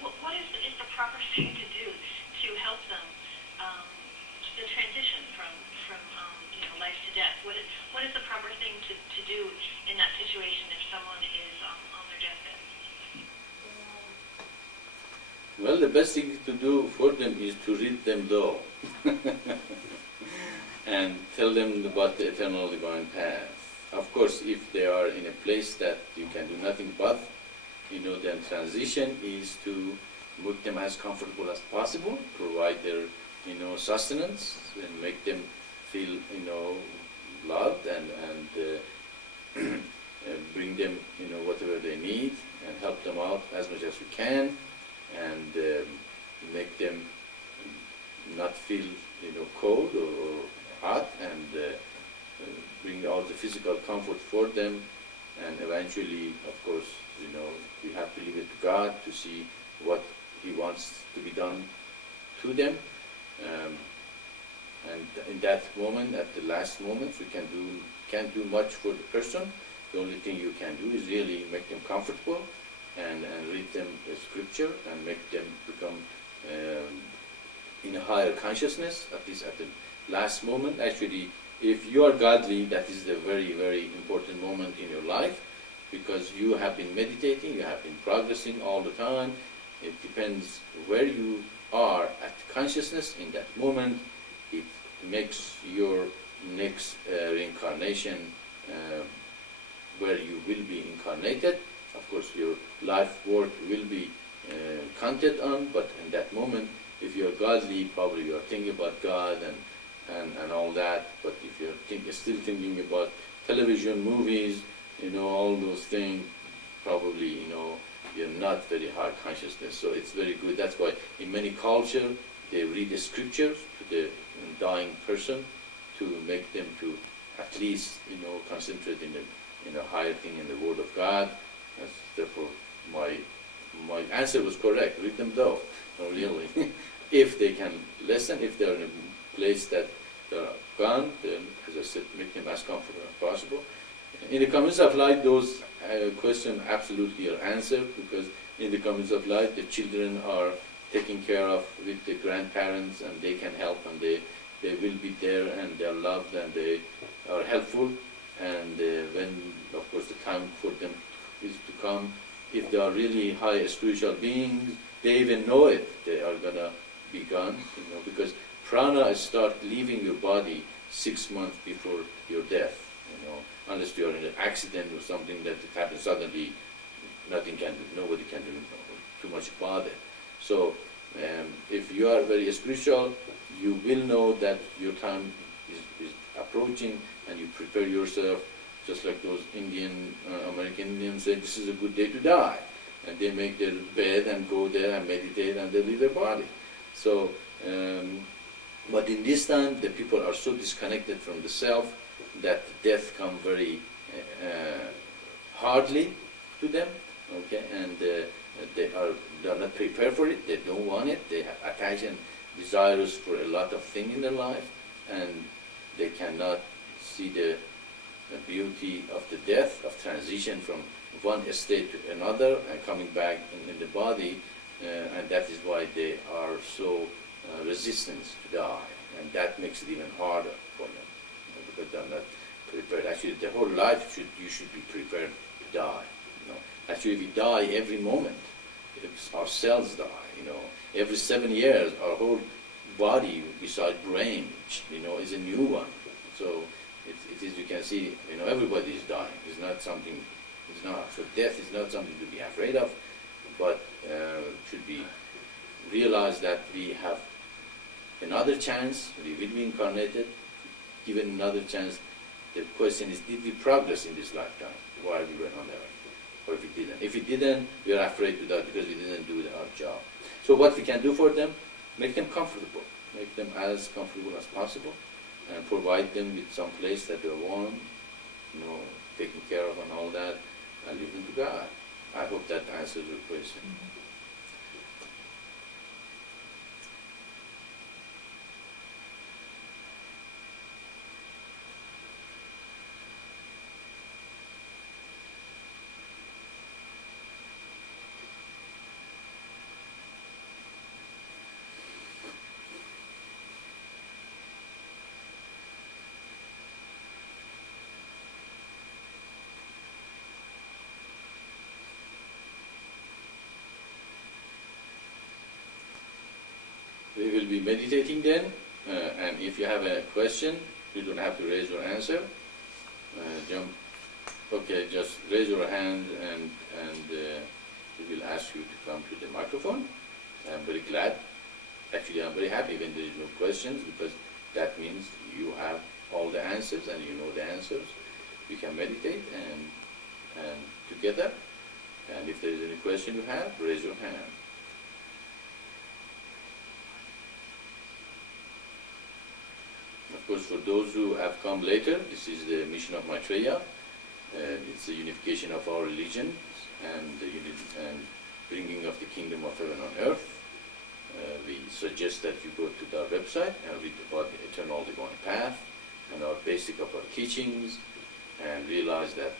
what is the proper thing to do to help them the transition from life to death? What is the proper thing to do in that situation if someone is on their deathbed? Well, the best thing to do for them is to read them though. And tell them about the eternal divine path. Of course, if they are in a place that you can do nothing but, then transition is to make them as comfortable as possible, provide their, sustenance, and make them feel, loved, and bring them, whatever they need, and help them out as much as we can, and make them not feel, cold or hot, and bring all the physical comfort for them, and eventually, of course, we have to leave it to God to see what He wants to be done to them. And in that moment, at the last moment, we can't do much for the person. The only thing you can do is really make them comfortable and read them the scripture and make them become in a higher consciousness, at least at the last moment. Actually, if you are godly, that is a very, very important moment in your life, because you have been meditating, you have been progressing all the time. It depends where you are at consciousness in that moment. It makes your next reincarnation where you will be incarnated. Of course, your life work will be counted on, but in that moment, if you are godly, probably you are thinking about God and all that. But if you're still thinking about television, movies, all those things, probably, you're not very high consciousness. So it's very good. That's why in many cultures, they read the scriptures to the dying person to make them to at least, concentrate in a higher thing in the Word of God. Therefore, my answer was correct. Read them though, not really. If they can listen, if they're in a place that they're gone, then, as I said, make them as comfortable as possible. In the community of light, those questions absolutely are answered, because in the community of light, the children are taken care of with the grandparents, and they can help, and they will be there, and they're loved, and they are helpful. And when, of course, the time for them is to come, if they are really high spiritual beings, they even know it. They are gonna be gone, because prana start leaving your body 6 months before your death. Unless you are in an accident or something that happens suddenly, nobody can do too much about it. So, if you are very spiritual, you will know that your time is approaching, and you prepare yourself, just like those American Indians say, this is a good day to die. And they make their bed and go there and meditate, and they leave their body. So, but in this time, the people are so disconnected from the self that death comes very hardly to them, okay, and they are not prepared for it. They don't want it. They are attached and desirous for a lot of things in their life, and they cannot see the beauty of the death, of transition from one state to another and coming back in the body, and that is why they are so resistant to die, and that makes it even harder for them, because they're not prepared. Actually, the whole life you should be prepared to die. Actually, we die every moment. Our cells die. Every 7 years, our whole body, besides brain, is a new one. So it is, you can see, everybody is dying. It's not something, it's not. So death is not something to be afraid of, but should be realized that we have another chance, we will be incarnated, given another chance. The question is, did we progress in this lifetime while we were on earth? Or if we didn't? If we didn't, we are afraid to die because we didn't do our job. So what we can do for them, make them comfortable, make them as comfortable as possible, and provide them with some place that they're warm, taken care of and all that, and leave them to God. I hope that answers your question. We will be meditating then, and if you have a question, you don't have to raise your answer. Just raise your hand and we will ask you to come to the microphone. I'm very glad. Actually, I'm very happy when there is no questions, because that means you have all the answers and you know the answers. We can meditate and together. And if there is any question you have, raise your hand. Of course, for those who have come later, this is the mission of Maitreya. It's the unification of our religions and and bringing of the kingdom of heaven on earth. We suggest that you go to our website and read about the eternal divine path and our basic of our teachings, and realize that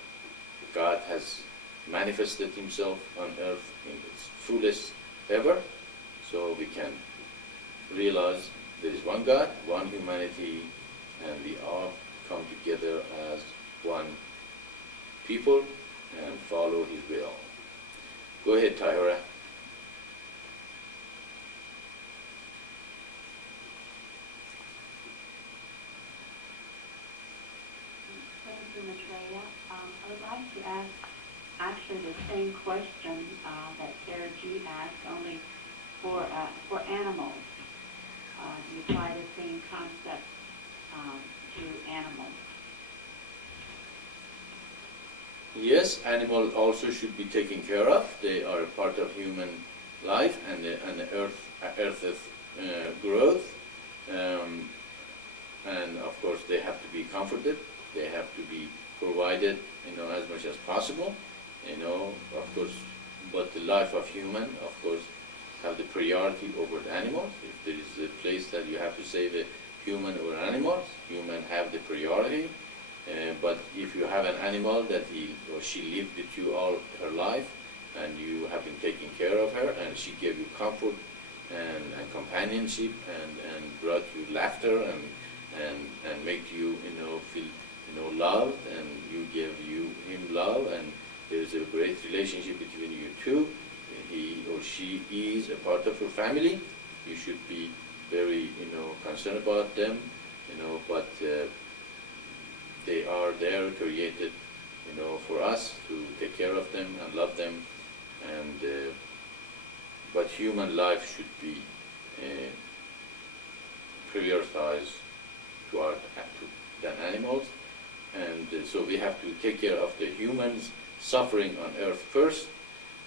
God has manifested himself on earth in its fullest ever, so we can realize there is one God, one humanity, and we all come together as one people and follow his will. Go ahead, Tahira. Thank you, Maitreya. I would like to ask actually the same question that Sarah G asked, only for animals. Do you apply the same concept to animals? Yes, animals also should be taken care of. They are a part of human life and the earth's growth. And of course, they have to be comforted. They have to be provided, as much as possible. Of course, but the life of human, of course, have the priority over the animals. If there is a place that you have to save a human or animals, human have the priority. But if you have an animal that he or she lived with you all her life, and you have been taking care of her, and she gave you comfort and companionship, and brought you laughter and make you feel loved, and you gave him love, and there is a great relationship between you two. He or she is a part of your family. You should be very concerned about them, but they are there created, for us to take care of them and love them, and but human life should be prioritized than animals, and so we have to take care of the humans suffering on earth first,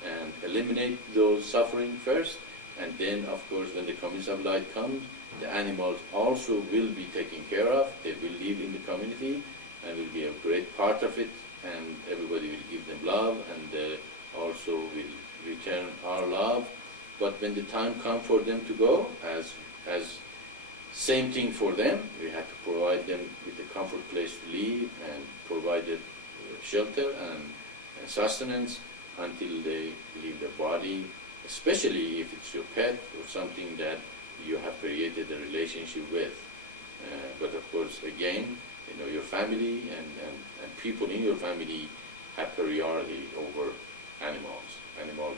and eliminate those suffering first, and then of course when the community of light comes, the animals also will be taken care of. They will live in the community and will be a great part of it, and everybody will give them love, and also will return our love. But when the time comes for them to go, as same thing for them, we have to provide them with a comfort place to live, and provide shelter and sustenance until they leave their body, especially if it's your pet or something that you have created a relationship with. But of course, again, your family and people in your family have priority over animals. Animals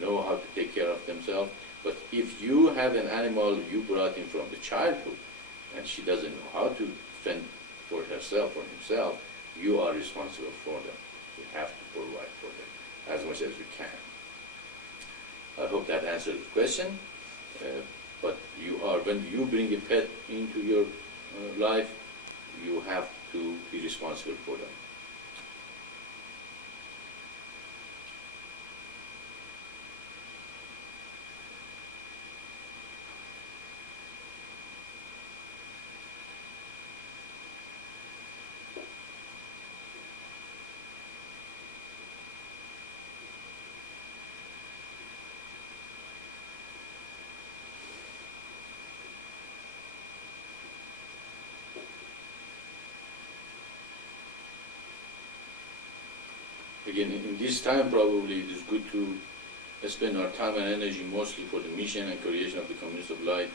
know how to take care of themselves. But if you have an animal you brought in from the childhood, and she doesn't know how to fend for herself or himself, you are responsible for them. You have to provide for them as much as you can. I hope that answers the question. But when you bring a pet into your life, you have to be responsible for them. Again, in this time probably it is good to spend our time and energy mostly for the mission and creation of the communities of light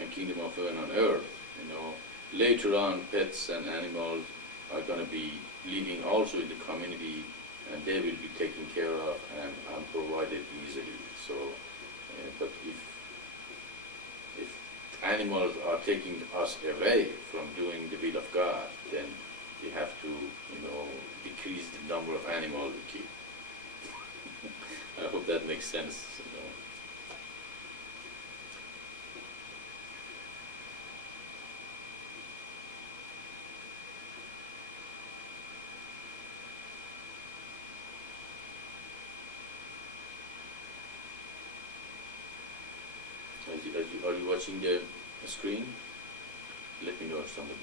and kingdom of heaven on earth. Later on, pets and animals are going to be living also in the community, and they will be taken care of and provided easily. So, but if animals are taking us away from doing the will of God, then we have to, decrease the number of animals we keep. I hope that makes sense. Are you watching the screen? Let me know if somebody.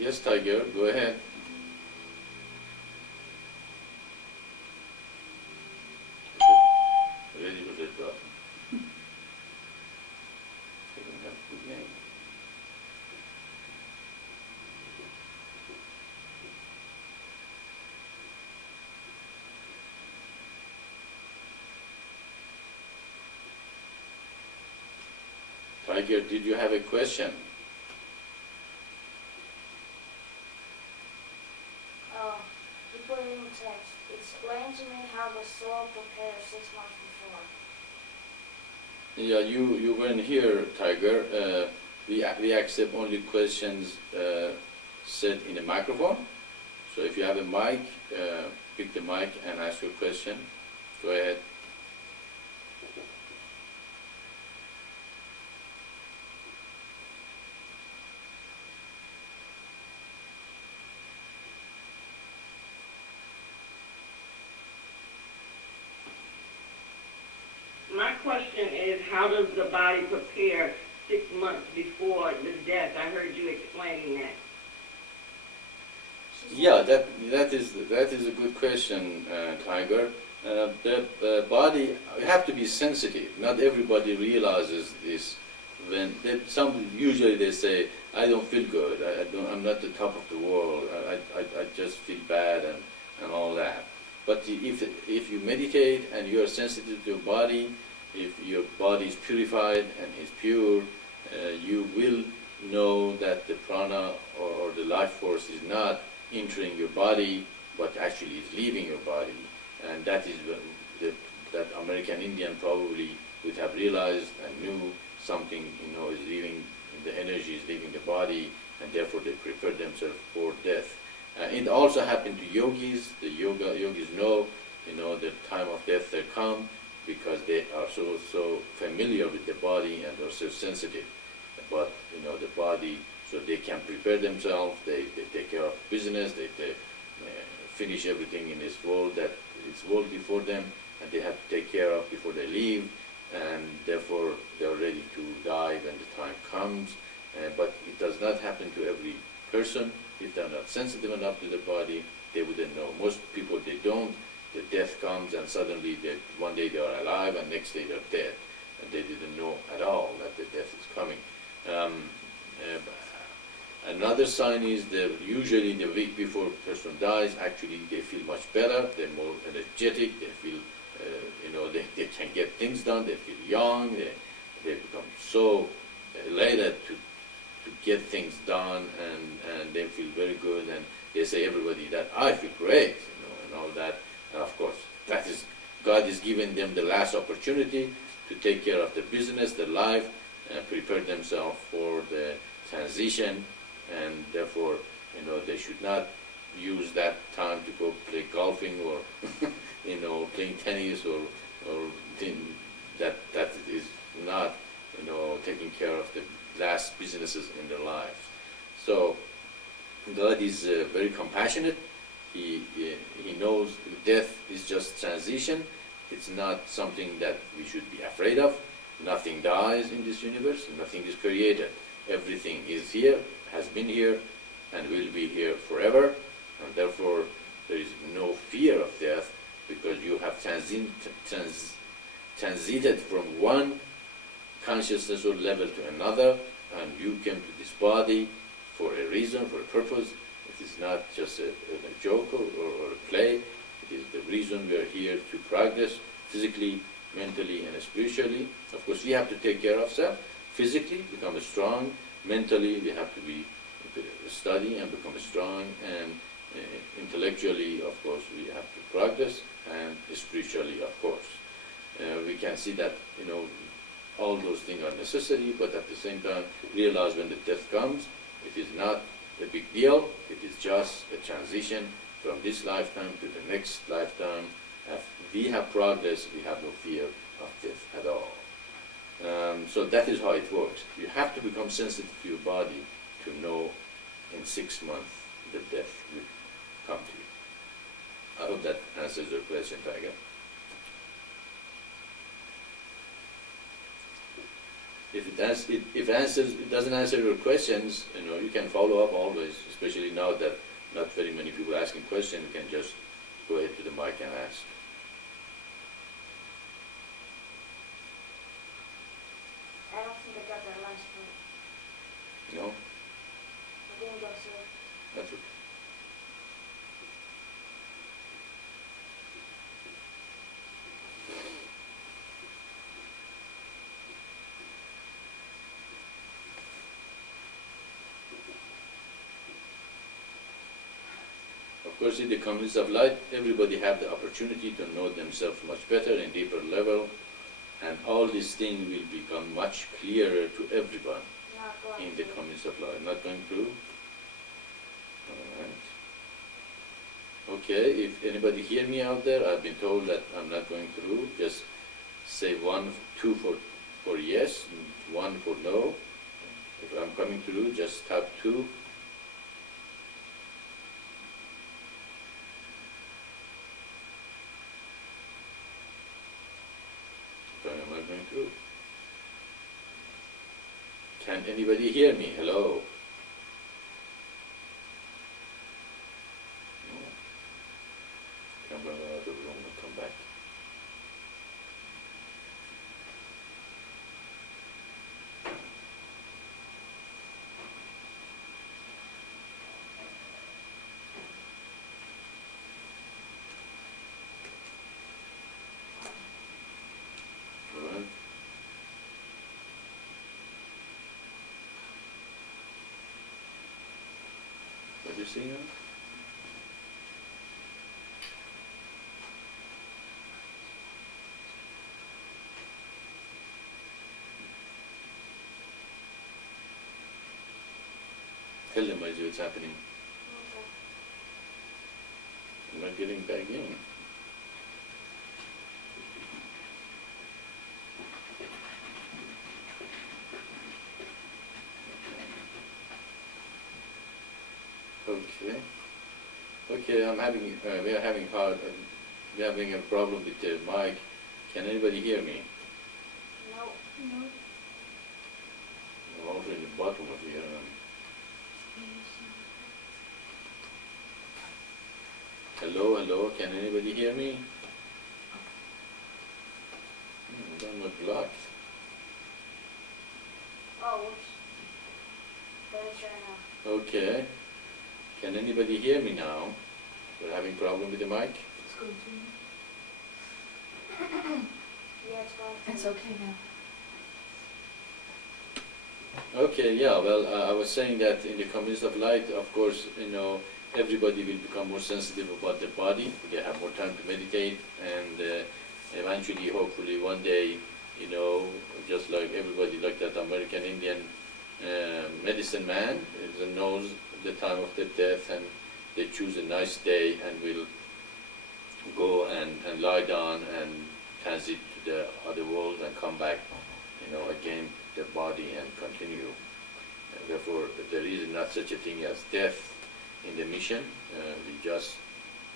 Yes, Tiger, go ahead. Ready for that button. I don't have a good name. Tiger, did you have a question? You put it in text. Explain to me how the soul prepares 6 months before. Yeah, you weren't here, Tiger. We accept only questions said in a microphone. So if you have a mic, pick the mic and ask your question. Go ahead. My question is, how does the body prepare 6 months before the death? I heard you explaining that. She Yeah, that is a good question, Tiger. The body, you have to be sensitive. Not everybody realizes this. Usually they say, I don't feel good. I'm not the top of the world. I just feel bad and all that. But if you meditate and you are sensitive to your body, if your body is purified and is pure, you will know that the prana or the life force is not entering your body, but actually is leaving your body. And that is that American Indian probably would have realized and knew something, is leaving, the energy is leaving the body, and therefore they prepare themselves for death. It also happened to yogis. The yogis know, the time of death will come because they are so familiar with the body and are so sensitive. But the body, so they can prepare themselves. They take care of business. They finish everything in this world that is world before them, and they have to take care of before they leave. And therefore they are ready to die when the time comes. But it does not happen to every person. If they're not sensitive enough to the body, they wouldn't know. Most people, they don't. The death comes and suddenly one day they are alive and next day they're dead. And they didn't know at all that the death is coming. Another sign is that usually the week before a person dies, actually they feel much better, they're more energetic, they feel, they can get things done, they feel young, they become so elated to get things done, and they feel very good, and they say everybody that I feel great, and all that. And of course, that is, God is giving them the last opportunity to take care of the business, the life, and prepare themselves for the transition, and therefore, they should not use that time to go play golfing or, playing tennis or that is not, taking care of the last businesses in their lives. So God is very compassionate. He knows death is just transition. It's not something that we should be afraid of. Nothing dies in this universe. Nothing is created. Everything is here, has been here, and will be here forever. And therefore, there is no fear of death because you have transited from one consciousness or level to another, and you came to this body for a reason, for a purpose. It is not just a joke or a play. It is the reason we are here to progress physically, mentally, and spiritually. Of course, we have to take care of ourselves. Physically, become strong. Mentally, we have to study and become strong. And intellectually, of course, we have to progress. And spiritually, of course. We can see that, all those things are necessary, but at the same time, realize when the death comes, it is not a big deal. It is just a transition from this lifetime to the next lifetime. If we have progress, we have no fear of death at all. So that is how it works. You have to become sensitive to your body to know in 6 months the death will come to you. I hope that answers your question, Tiger. If it doesn't answer your questions, you can follow up always, especially now that not very many people are asking questions, you can just go ahead to the mic and ask. I don't think I got that last part. No? I didn't get to it. That's okay. Of course, in the communities of light, everybody have the opportunity to know themselves much better in deeper level, and all these things will become much clearer to everyone Not going in the to. communities of light. Not going through? All right. Okay, if anybody hear me out there, I've been told that I'm not going through. Just say 1, 2 for yes, and 1 for no. If I'm coming through, just tap 2. Am I going through? Can anybody hear me? Hello? I'm going out of the room and come back. All right. What do you see now? Tell them what's happening. Okay. I'm not getting back in. Okay. Okay, we are having a problem with the mic. Can anybody hear me? No. I'm also in the bottom of here. Hello, hello, can anybody hear me? I'm not blocked. Oh, whoops. Better try now. Okay. Can anybody hear me now? We're having problem with the mic? It's going to. Yeah, it's going to. It's okay now. Okay, yeah, well, I was saying that in the communities of light, of course, everybody will become more sensitive about their body. They have more time to meditate, and eventually, hopefully, one day, just like everybody, like that American Indian medicine man, knows the time of their death, and they choose a nice day and will go and lie down and transit to the other world and come back, again, their body and continue. And therefore, there is not such a thing as death in the mission. We just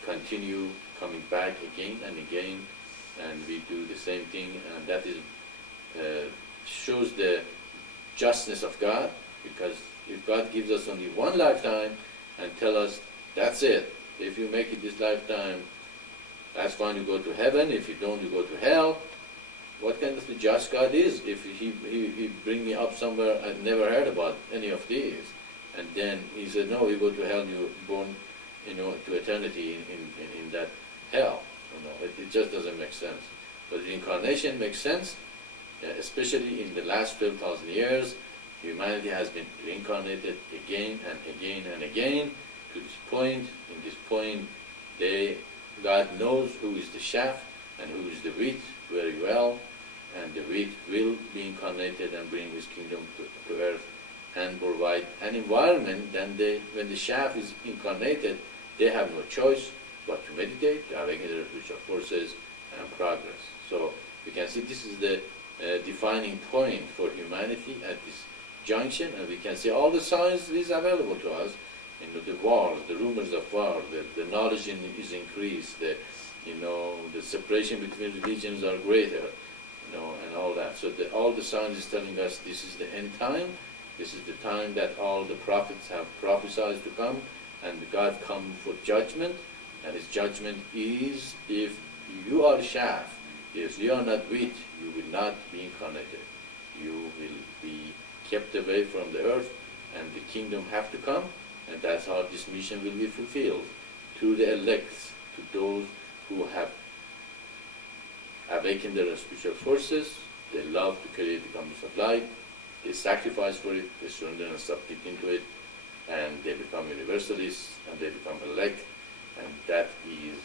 continue coming back again and again, and we do the same thing, and that is shows the justness of God, because if God gives us only one lifetime and tell us, that's it, if you make it this lifetime, that's fine, you go to heaven, if you don't, you go to hell. What kind of a just God is if he bring me up somewhere I've never heard about any of these, and then he said, no, you go to hell, you're born, to eternity in that hell. It just doesn't make sense. But the incarnation makes sense, especially in the last 12,000 years. Humanity has been reincarnated again and again and again to this point. In this point, God knows who is the chaff and who is the wheat very well, and the wheat will be incarnated and bring His kingdom to earth and provide an environment. Then when the chaff is incarnated, they have no choice but to meditate, to awaken their spiritual forces and progress. So we can see this is the defining point for humanity at this junction, and we can see all the science is available to us. The wars, the rumors of war, the knowledge is increased, the separation between religions are greater, and all that. So all the science is telling us this is the end time. This is the time that all the prophets have prophesied to come, and God come for judgment. And His judgment is, if you are chaff, if you are not wheat, you will not be incarnated. You will be kept away from the earth, and the kingdom have to come, and that's how this mission will be fulfilled, to the elects, to those who have awakened their spiritual forces. They love to create the communities of light, they sacrifice for it, they surrender and submit into it, and they become universalists, and they become elect, and that is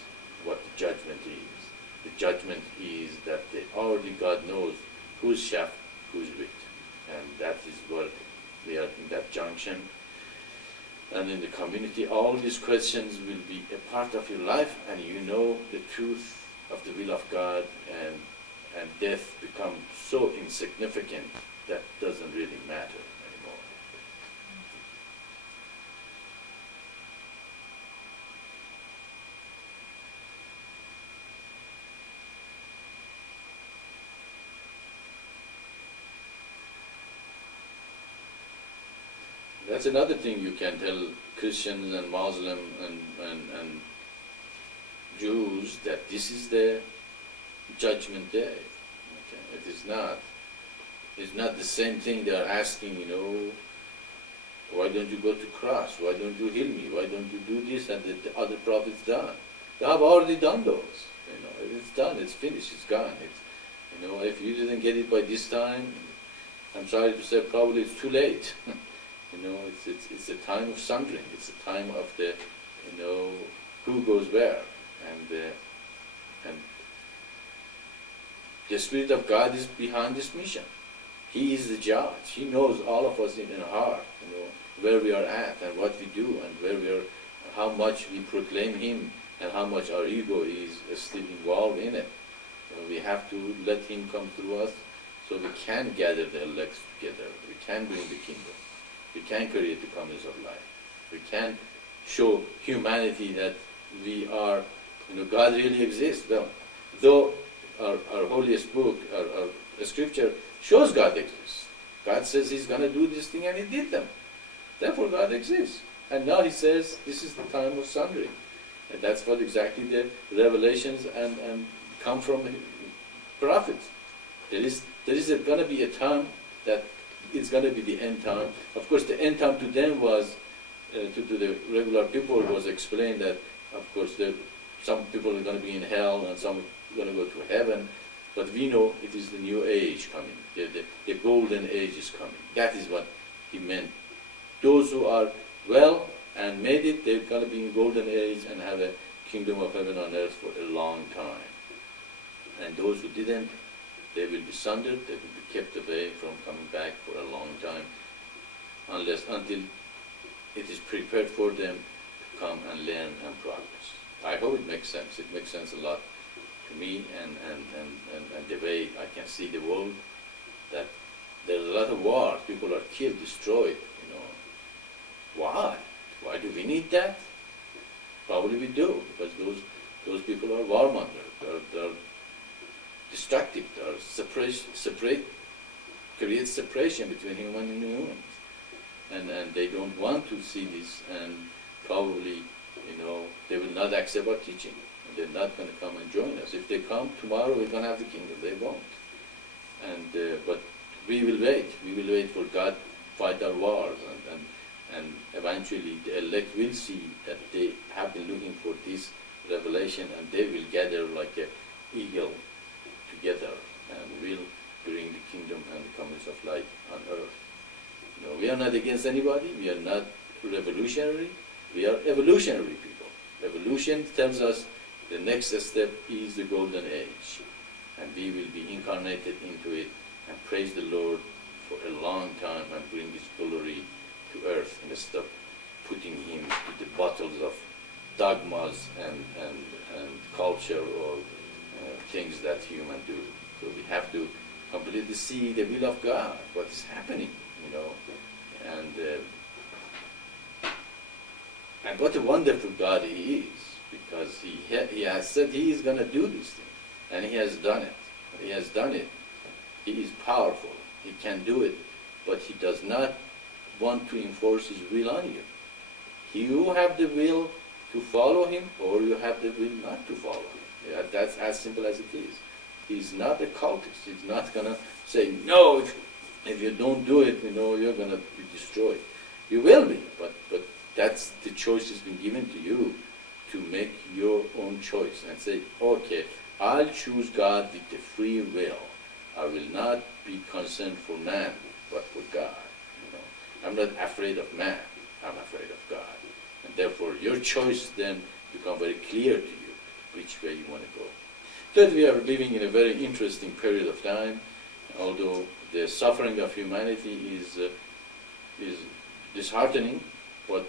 what the judgment is. The judgment is that already God knows who's chaff, who's wheat, and that is what we are in that junction. And in the community, all these questions will be a part of your life, and you know the truth of the will of God, and death becomes so insignificant that doesn't really matter anymore. That's another thing you can tell Christians and Muslims and Jews that this is the judgment day. Okay? It is not. It's not the same thing they are asking, why don't you go to cross? Why don't you heal me? Why don't you do this and the other prophets done? They have already done those. It's done, it's finished, it's gone. If you didn't get it by this time, I'm sorry to say, probably it's too late. It's a time of sundering. It's a time of the, who goes where, and the Spirit of God is behind this mission. He is the judge. He knows all of us in our heart, where we are at and what we do and where we are, how much we proclaim Him and how much our ego is still involved in it. We have to let Him come through us so we can gather the elect together. We can bring the kingdom. We can create the commonwealth of life. We can show humanity that we are, God really exists. Well, though our holiest book, our scripture shows God exists. God says He's going to do this thing and He did them. Therefore God exists. And now He says this is the time of sundering. And that's what exactly the revelations and come from prophets. There is going to be a time that it's going to be the end time. Of course, the end time to them was, to the regular people, was explained that, of course, some people are going to be in hell and some are going to go to heaven. But we know it is the new age coming. The golden age is coming. That is what He meant. Those who are well and made it, they're going to be in golden age and have a kingdom of heaven on earth for a long time. And those who didn't, they will be sundered, they will be kept away from coming back for a long time, until it is prepared for them to come and learn and progress. I hope it makes sense. It makes sense a lot to me and the way I can see the world, that there's a lot of war, people are killed, destroyed, Why? Why do we need that? Probably we do, because those people are warmongers, they're destructive, they're create separation between human and humans. And they don't want to see this, and probably, they will not accept our teaching. They're not going to come and join us. If they come tomorrow, we're going to have the kingdom. They won't. But we will wait. We will wait for God to fight our wars, and eventually the elect will see that they have been looking for this revelation, and they will gather like an eagle together, and will bring the kingdom and the commonwealth of light on earth. We are not against anybody. We are not revolutionary. We are evolutionary people. Evolution tells us the next step is the golden age, and we will be incarnated into it and praise the Lord for a long time and bring His glory to earth, instead of putting Him to the bottles of dogmas and culture or things that humans do. So we have to completely see the will of God, what is happening, and what a wonderful God He is, because He has said He is going to do this thing, and He has done it. He has done it. He is powerful. He can do it, but He does not want to enforce His will on you. You have the will to follow Him, or you have the will not to follow Him. Yeah, that's as simple as it is. He's not a cultist. He's not going to say, no, if you don't do it, you're going to be destroyed. You will be, but that's the choice has been given to you, to make your own choice and say, okay, I'll choose God with the free will. I will not be concerned for man, but for God. I'm not afraid of man. I'm afraid of God. And therefore, your choice then become very clear to you which way you want to go. That we are living in a very interesting period of time, although the suffering of humanity is disheartening, but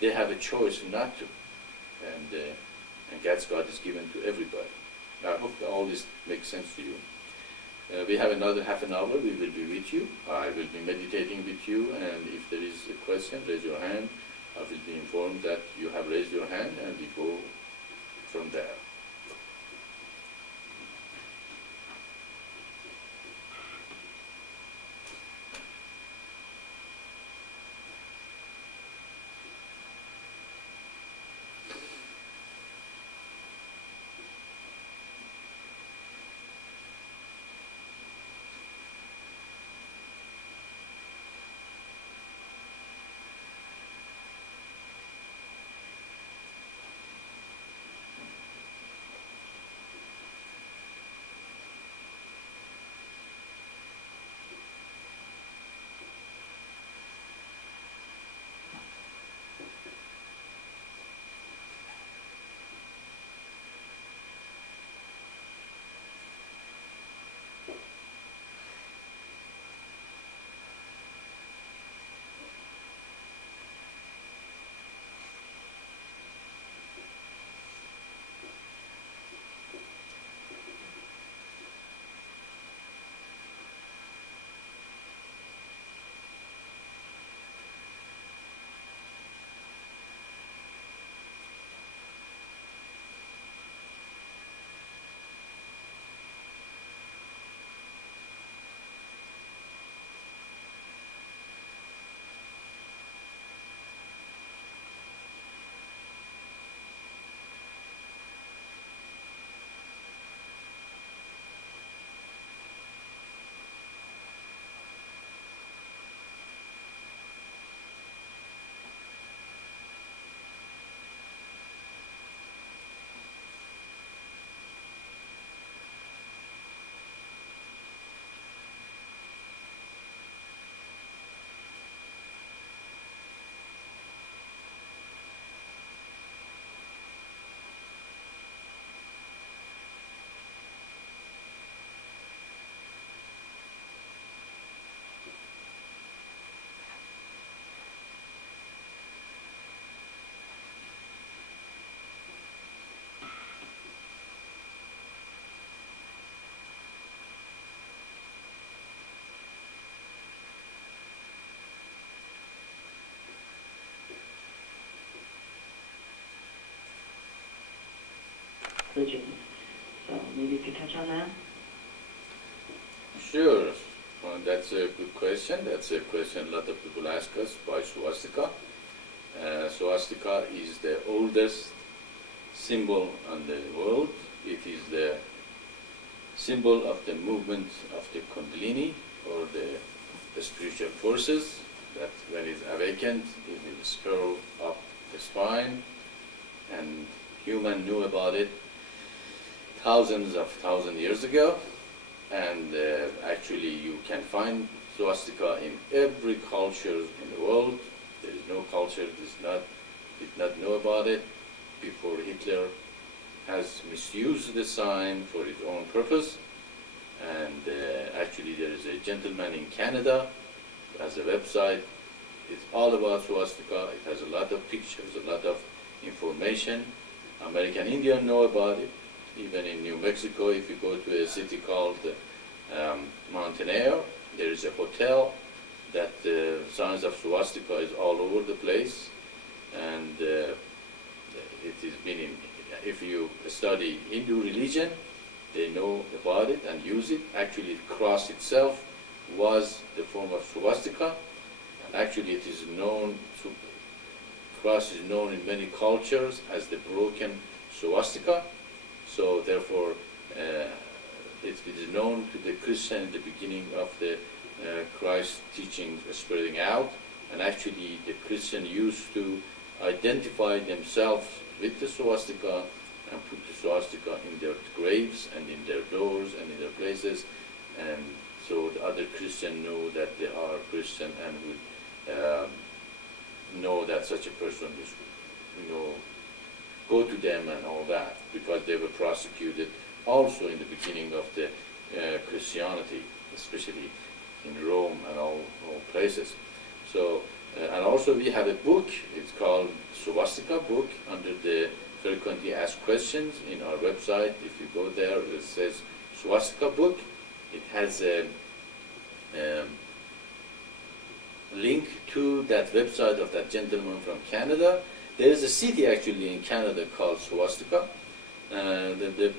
they have a choice not to. And God's God is given to everybody. I hope that all this makes sense to you. We have another half an hour. We will be with you. I will be meditating with you, and if there is a question, raise your hand. I will be informed that you have raised your hand, and we go from there. religions. So maybe you could touch on that? Sure. Well, that's a good question. That's a question a lot of people ask us. Why swastika? Swastika is the oldest symbol in the world. It is the symbol of the movement of the Kundalini, or the spiritual forces, that when it's awakened, it will spur up the spine, and human knew about it thousands years ago. And actually you can find swastika in every culture in the world. There is no culture that did not know about it before Hitler has misused the sign for his own purpose. And actually there is a gentleman in Canada who has a website. It's all about swastika. It has a lot of pictures, a lot of information. American Indian know about it. Even in New Mexico, if you go to a city called Maitreya, there is a hotel that the signs of swastika is all over the place. And it has been in, if you study Hindu religion, they know about it and use it. Actually, the cross itself was the form of swastika. And actually, it is known, cross is known in many cultures as the broken swastika. So therefore, it is known to the Christian in the beginning of the Christ teaching spreading out. And actually, the Christian used to identify themselves with the swastika and put the swastika in their graves and in their doors and in their places. And so the other Christian know that they are Christian and would know that such a person is, go to them and all that, because they were prosecuted also in the beginning of the Christianity, especially in Rome and all places. So, and also we have a book, it's called Swastika Book, under the Frequently Asked Questions in our website. If you go there, it says Swastika Book. It has a link to that website of that gentleman from Canada. There is a city actually in Canada called Swastika. The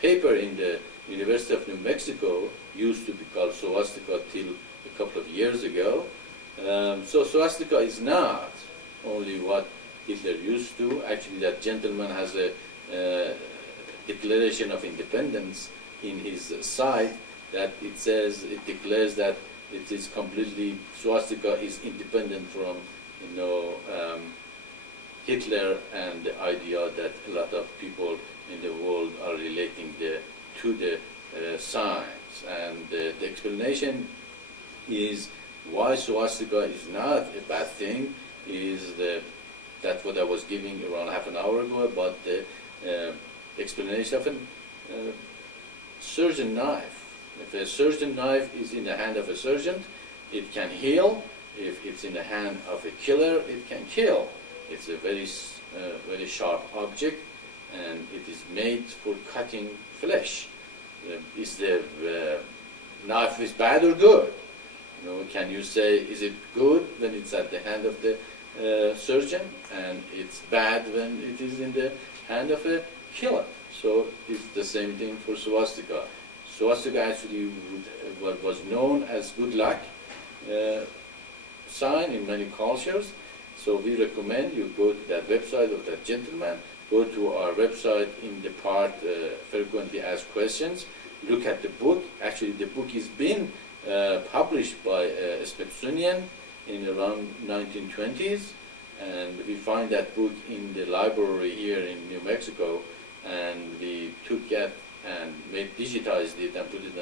paper in the University of New Mexico used to be called Swastika till a couple of years ago. So swastika is not only what Hitler used to. Actually, that gentleman has a Declaration of Independence in his site that it declares that it is completely, swastika is independent from, Hitler and the idea that a lot of people in the world are relating to the signs. And the explanation is why swastika is not a bad thing is that's what I was giving around half an hour ago about the explanation of a surgeon knife. If a surgeon knife is in the hand of a surgeon, it can heal. If it's in the hand of a killer, it can kill. It's a very sharp object, and it is made for cutting flesh. Is the knife is bad or good? Can you say, is it good when it's at the hand of the surgeon, and it's bad when it is in the hand of a killer? So it's the same thing for swastika. Swastika actually what was known as good luck sign in many cultures. So we recommend you go to that website of that gentleman, go to our website in the part Frequently Asked Questions, look at the book. Actually, the book is been published by a Smithsonian in around 1920s, and we find that book in the library here in New Mexico, and we took it and digitized it and put it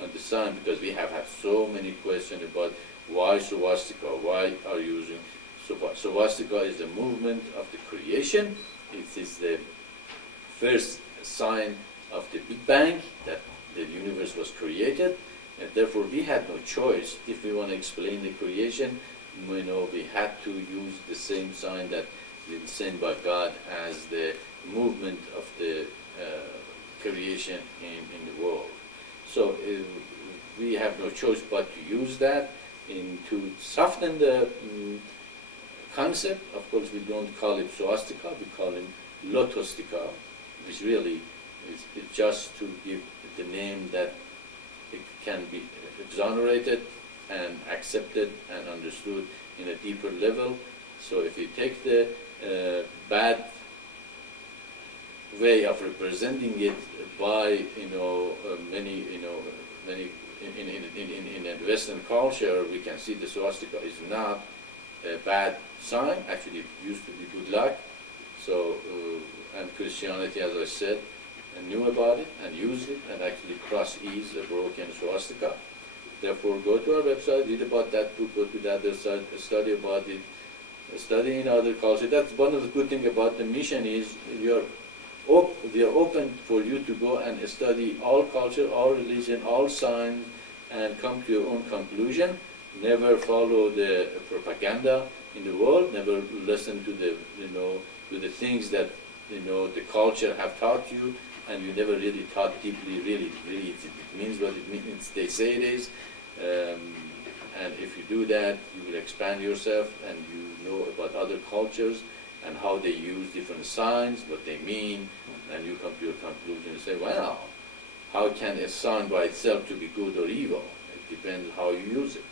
on the sign, because we have had so many questions about why swastika, why are you using swastika. Is the movement of the creation. It is the first sign of the Big Bang, that the universe was created, and therefore we had no choice. If we want to explain the creation, we had to use the same sign that is sent by God as the movement of the creation in the world. So we have no choice but to use that to soften the concept. Of course, we don't call it swastika, we call it lotostika. which really is just to give the name that it can be exonerated and accepted and understood in a deeper level. So if you take the bad way of representing it by many in a Western culture, we can see the swastika is not a bad sign. Actually, it used to be good luck. So and Christianity, as I said, knew about it and used it, and actually cross is a broken swastika. Therefore, go to our website, read about that book, go to the other side, study about it, study in other cultures. That's one of the good things about the mission is we are open for you to go and study all culture, all religion, all signs, and come to your own conclusion. Never follow the propaganda in the world. Never listen to the things that the culture have taught you, and you never really thought deeply. Really, it means what it means. They say it is. And if you do that, you will expand yourself, and you know about other cultures and how they use different signs, what they mean, and you come to your conclusion and say, well, how can a sign by itself to be good or evil? It depends how you use it.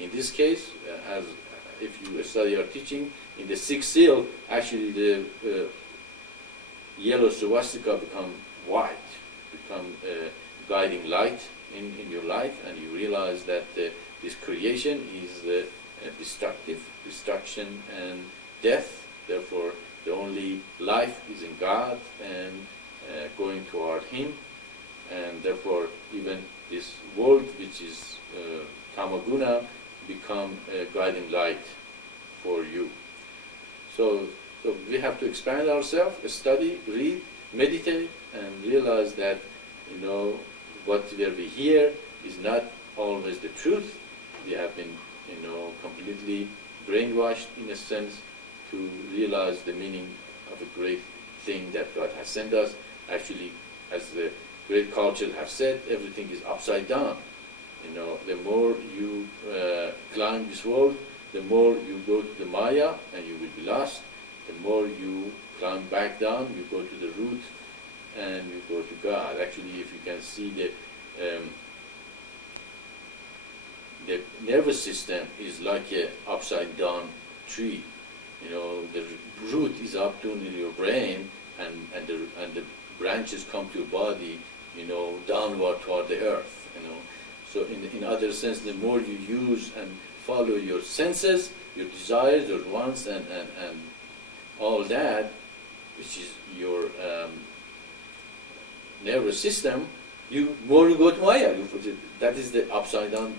In this case, as if you study our teaching, in the sixth seal, actually the yellow swastika become white, become a guiding light in your life, and you realize that this creation is destruction and death. Therefore, the only life is in God and going toward Him, and therefore even this world, which is tamaguna, become a guiding light for you. So we have to expand ourselves, study, read, meditate, and realize that where we hear is not always the truth. We have been completely brainwashed in a sense to realize the meaning of a great thing that God has sent us. Actually, as the great cultures have said, everything is upside down. The more you climb this world, the more you go to the Maya and you will be lost. The more you climb back down, you go to the root and you go to God. Actually, if you can see the nervous system is like a upside down tree. The root is up to in your brain, and the branches come to your body, downward toward the earth. So in other sense, the more you use and follow your senses, your desires, your wants, and all that, which is your nervous system, more you go to Maya. That is the upside down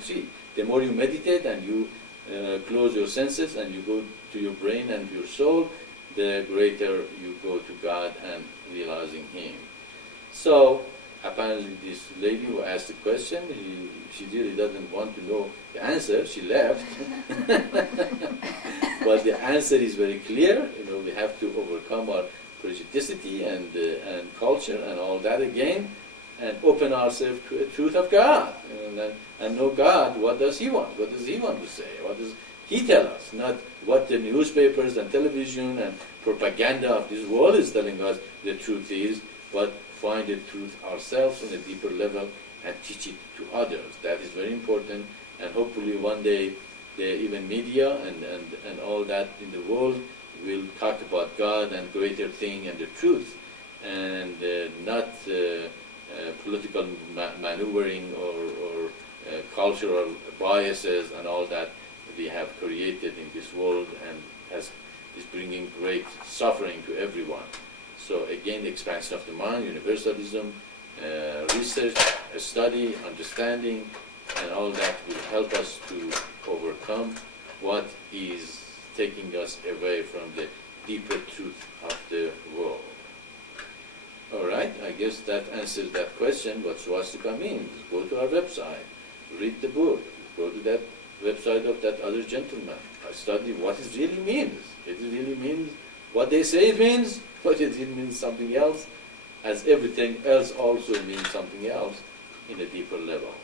tree. The more you meditate and you close your senses and you go to your brain and your soul, the greater you go to God and realizing Him. So apparently this lady who asked the question, she really doesn't want to know the answer. She left. But the answer is very clear. We have to overcome our prejudicity and culture and all that again, and open ourselves to the truth of God, and know God. What does He want? What does He want to say? What does He tell us? Not what the newspapers and television and propaganda of this world is telling us the truth is, but find the truth ourselves in a deeper level and teach it to others. That is very important, and hopefully one day even media and all that in the world will talk about God and greater thing and the truth, and not political maneuvering or cultural biases and all that we have created in this world, and is bringing great suffering to everyone. So again, the expansion of the mind, universalism, research, study, understanding, and all that will help us to overcome what is taking us away from the deeper truth of the world. All right, I guess that answers that question, what swastika means. Go to our website, read the book, go to that website of that other gentleman, study what it really means. It really means what they say it means, but it means something else, as everything else also means something else in a deeper level.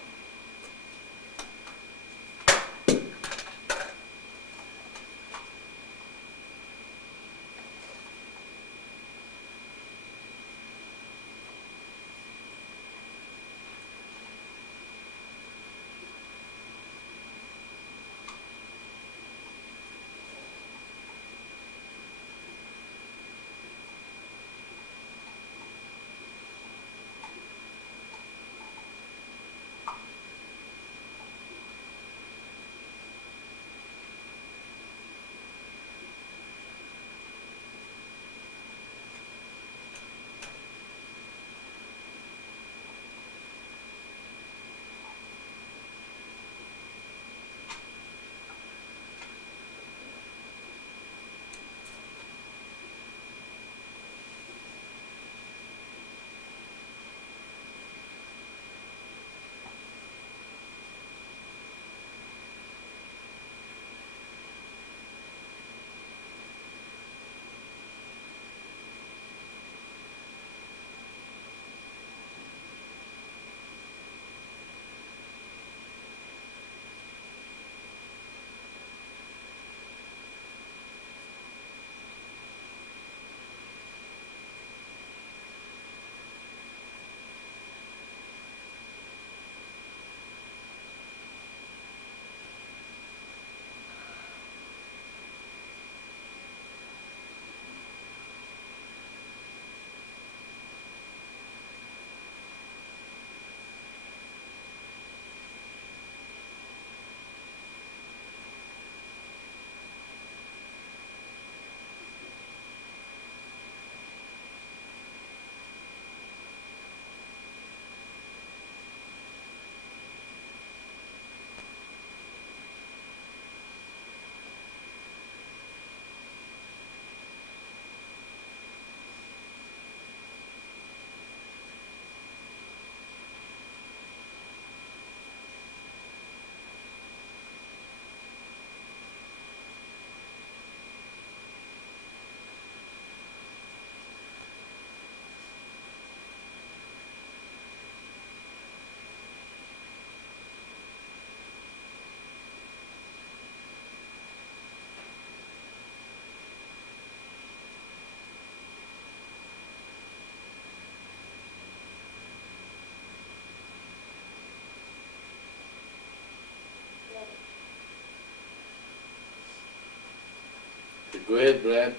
Go ahead, Brad.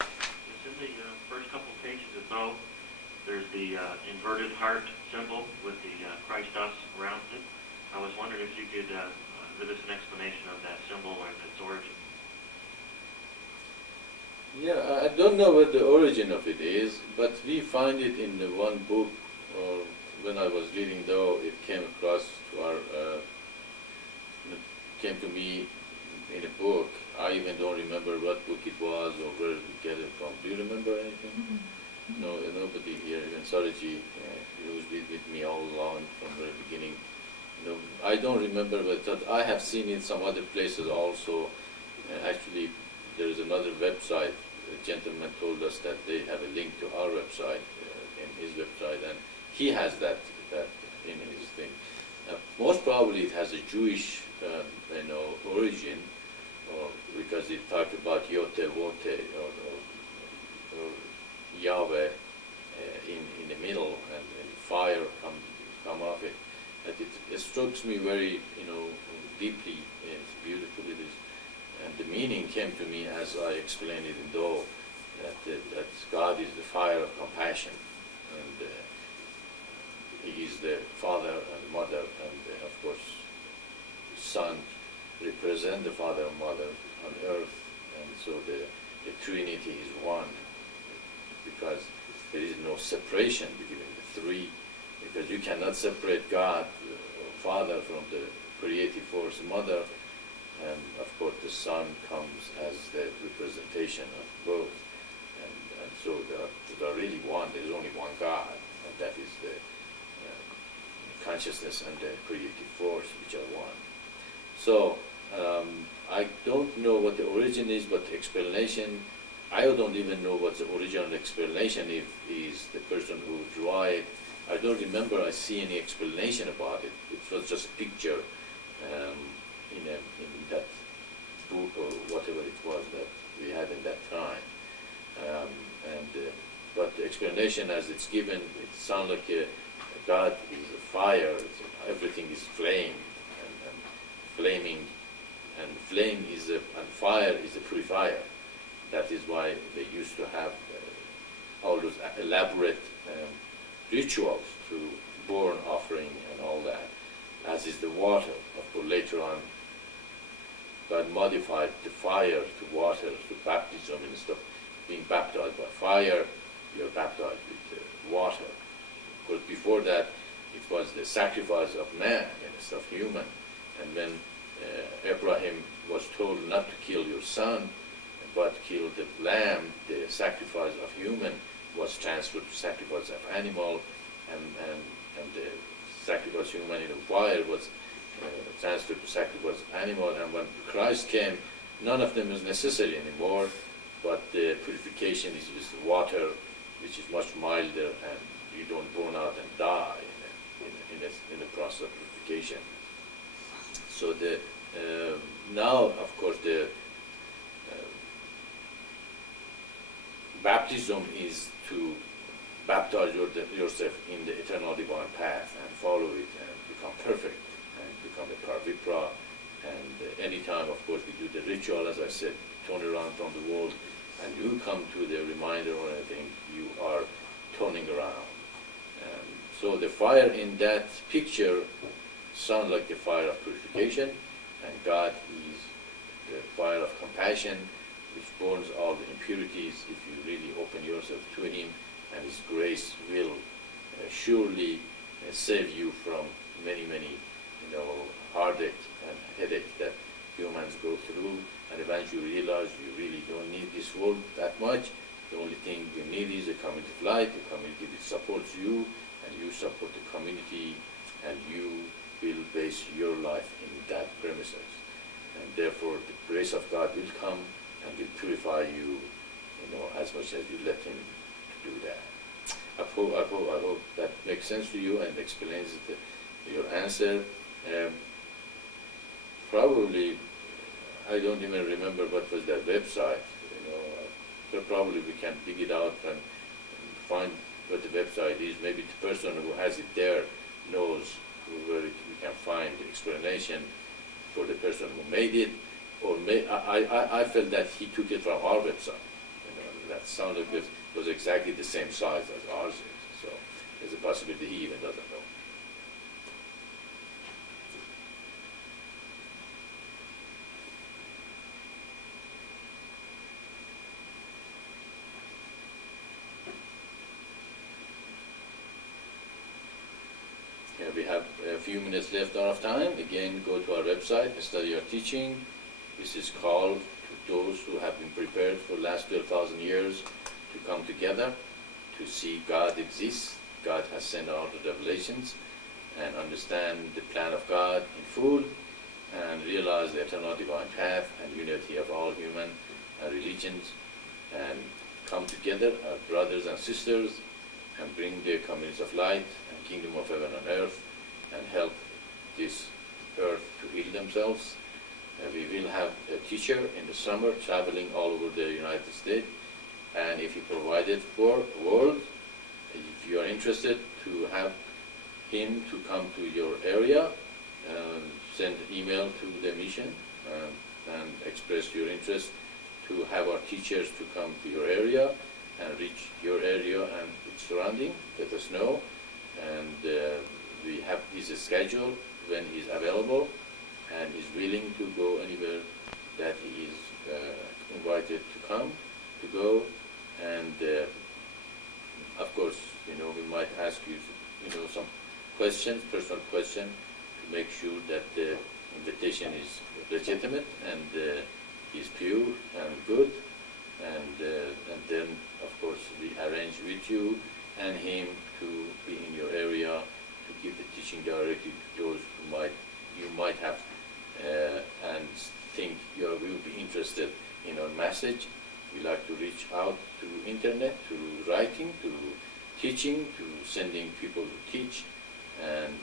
It's in the first couple pages of Bo. There's the inverted heart symbol with the Christos around it. I was wondering if you could give us an explanation of that symbol or its origin. Yeah, I don't know what the origin of it is, but we find it in the one book, or when I was reading, though, it came across to our, it came to me in a book. I even don't remember what book it was or where we get it from. Do you remember anything? No, nobody here, even Saraji, he was with me all along from the very beginning. No, I don't remember, but I have seen it some other places also. Actually, there is another website. A gentleman told us that they have a link to our website, in his website, and he has that in his thing. Most probably it has a Jewish, origin, or because it talked about Yote Wote or Yahweh in the middle, and fire come off it. And it strikes me very, deeply. It's beautiful. It is. And the meaning came to me as I explained it in Do, that God is the fire of compassion, and He is the father and mother, and of course, Son represent the father and mother on earth, and so the Trinity is one, because there is no separation between the three, because you cannot separate God, Father, from the creative force, Mother. And of course, the Son comes as the representation of both, and so they are really one. There is only one God, and that is the consciousness and the creative force, which are one. So I don't know what the origin is, but the explanation, I don't even know what the original explanation is the person who drew it. I don't remember I see any explanation about it. It was just a picture. In that book or whatever it was that we had in that time, but the explanation as it's given, it sounds like God is a fire. Everything is flame and flaming, and flame is and fire is a purifier. That is why they used to have all those elaborate rituals to burn offering and all that. As is the water. Of course, later on, God modified the fire to water, to baptism, instead of being baptized by fire, you're baptized with water. Of course, before that, it was the sacrifice of man instead of human. And when Abraham was told not to kill your son, but kill the lamb, the sacrifice of human was transferred to sacrifice of animal, and the sacrifice human in the fire was transferred to sacrifice animal. And when Christ came, none of them is necessary anymore, but the purification is with water, which is much milder, and you don't burn out and die in the process of purification. So the now, of course, the baptism is to baptize yourself in the eternal divine path and follow it and become perfect and become a parvipra. And anytime, of course, we do the ritual, as I said, turn around from the world, and you come to the reminder or anything, you are turning around. So the fire in that picture sounds like the fire of purification, and God is the fire of compassion, which burns all the impurities if you really open yourself to Him, and His grace will surely save you from many, heartache and headache that humans go through, and eventually you realize you really don't need this world that much. The only thing you need is a community of light, a community which supports you, and you support the community, and you will base your life in that premises. And therefore the grace of God will come and will purify you, as much as you let Him do that. I hope that makes sense to you and explains your answer. Probably, I don't even remember what was that website. But probably we can dig it out and find what the website is. Maybe the person who has it there knows where we can find the explanation for the person who made it, or I felt that he took it from our website. That sounded it was exactly the same size as ours is. So there's a possibility he even doesn't know. We have a few minutes left of time. Again, go to our website, study our teaching. This is called to those who have been prepared for the last 12,000 years to come together, to see God exists. God has sent out the revelations and understand the plan of God in full and realize the eternal divine path and unity of all human religions, and come together as brothers and sisters and bring the communities of light and kingdom of heaven on earth and help this earth to heal themselves. We will have a teacher in the summer traveling all over the United States, and if he provided for world, if you are interested to have him to come to your area, send email to the mission and express your interest to have our teachers to come to your area and reach your area and its surrounding. Let us know, and we have his schedule when he's available and is willing to go anywhere that he is invited to come, to go. And of course, we might ask you, some questions, personal questions, to make sure that the invitation is legitimate and is pure and good. And then, of course, we arrange with you and him to be in your area to give the teaching directly to those who you might have and think you will be interested in our message. We like to reach out through internet, through writing, through teaching, to sending people to teach. And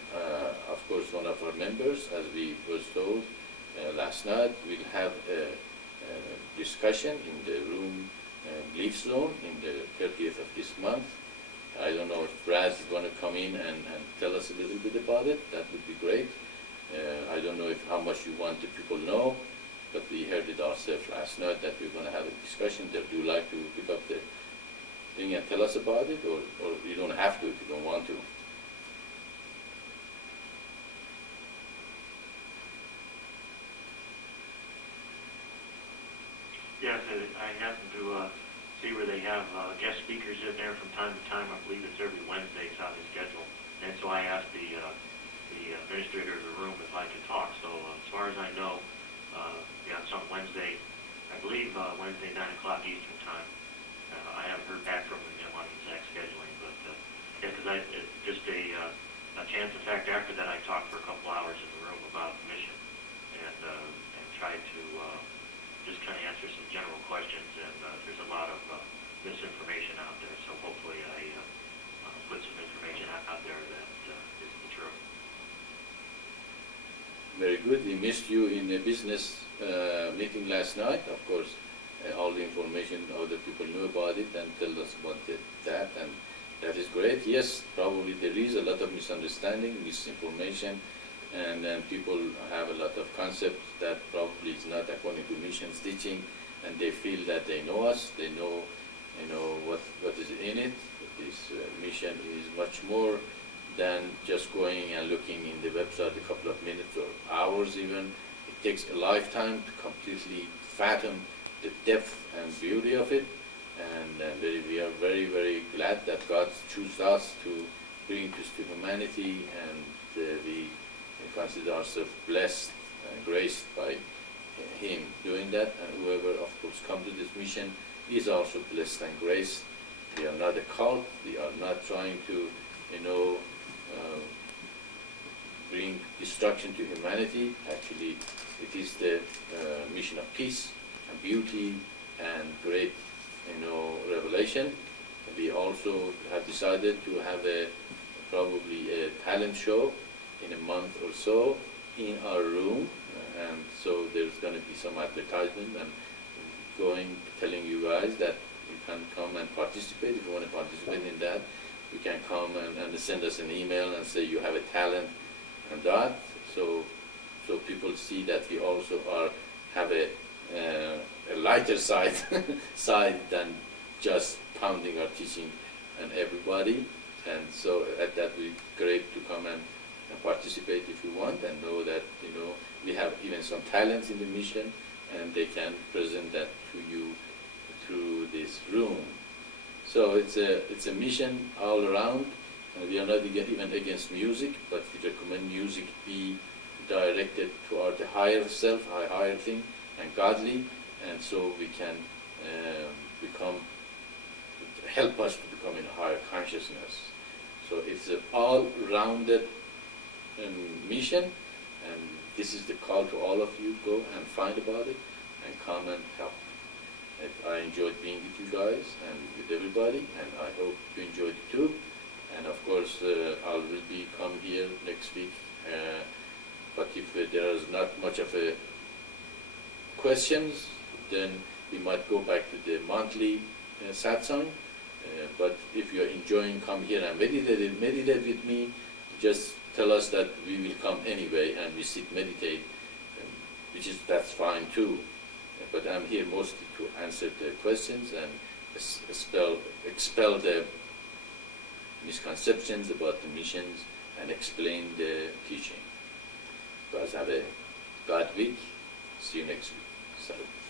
of course, one of our members, as we was told last night, will have a discussion in the room Leaf Zone in the 30th of this month. I don't know if Brad is going to come in and tell us a little bit about it. That would be great. I don't know how much you want the people know, but we heard it ourselves last night that we're going to have a discussion. Would you like to pick up the thing and tell us about it, or you don't have to if you don't want to? Yes, I happen to see where they have guest speakers in there from time to time. I believe it's every Wednesday. It's on the schedule. And so I asked the administrator of the room if I could talk. So as far as I know, it's on Wednesday, I believe Wednesday 9 o'clock Eastern time. I haven't heard back from him on exact scheduling, but because just a chance of fact, after that I talked for a couple hours in the room about the mission and tried to just kind of answer some general questions, and there's a lot of misinformation out there, so hopefully I put some information out there that is the truth. Very good. We missed you in the business meeting last night. Of course, all the information other people knew about it and tell us about that, and that is great. Yes, probably there is a lot of misunderstanding, misinformation, and then people have a lot of concepts that probably is not according to mission's teaching, and they feel that they know us, they know, what is in it. This mission is much more than just going and looking in the website a couple of minutes or hours even. It takes a lifetime to completely fathom the depth and beauty of it, and we are very, very glad that God chose us to bring this to humanity, and we consider ourselves blessed and graced by Him doing that, and whoever, of course, come to this mission is also blessed and graced. We are not a cult. We are not trying to, bring destruction to humanity. Actually, it is the mission of peace and beauty and great, revelation. We also have decided to have probably a talent show in a month or so in our room, and so there's going to be some advertisement and telling you guys that you can come and participate. If you want to participate in that, you can come and send us an email and say you have a talent and that. So people see that we also have a lighter side than just pounding our teaching on everybody. And so at that we great to come and participate if you want, and know that we have even some talents in the mission, and they can present that to you through this room. So it's a mission all around, and we are not even against music, but we recommend music be directed toward the higher self, higher thing, and godly, and so we can help us to become in a higher consciousness. So it's an all-rounded mission, and this is the call to all of you. Go and find about it and come and help. I enjoyed being with you guys and with everybody, and I hope you enjoyed it too. And of course, I will be come here next week. But if there is not much of a questions, then we might go back to the monthly satsang. But if you are enjoying, come here and meditate with me. Just tell us that we will come anyway, and we sit meditate, that's fine too. But I'm here mostly to answer the questions and expel the misconceptions about the missions and explain the teaching. Guys, have a God week. See you next week. Salut.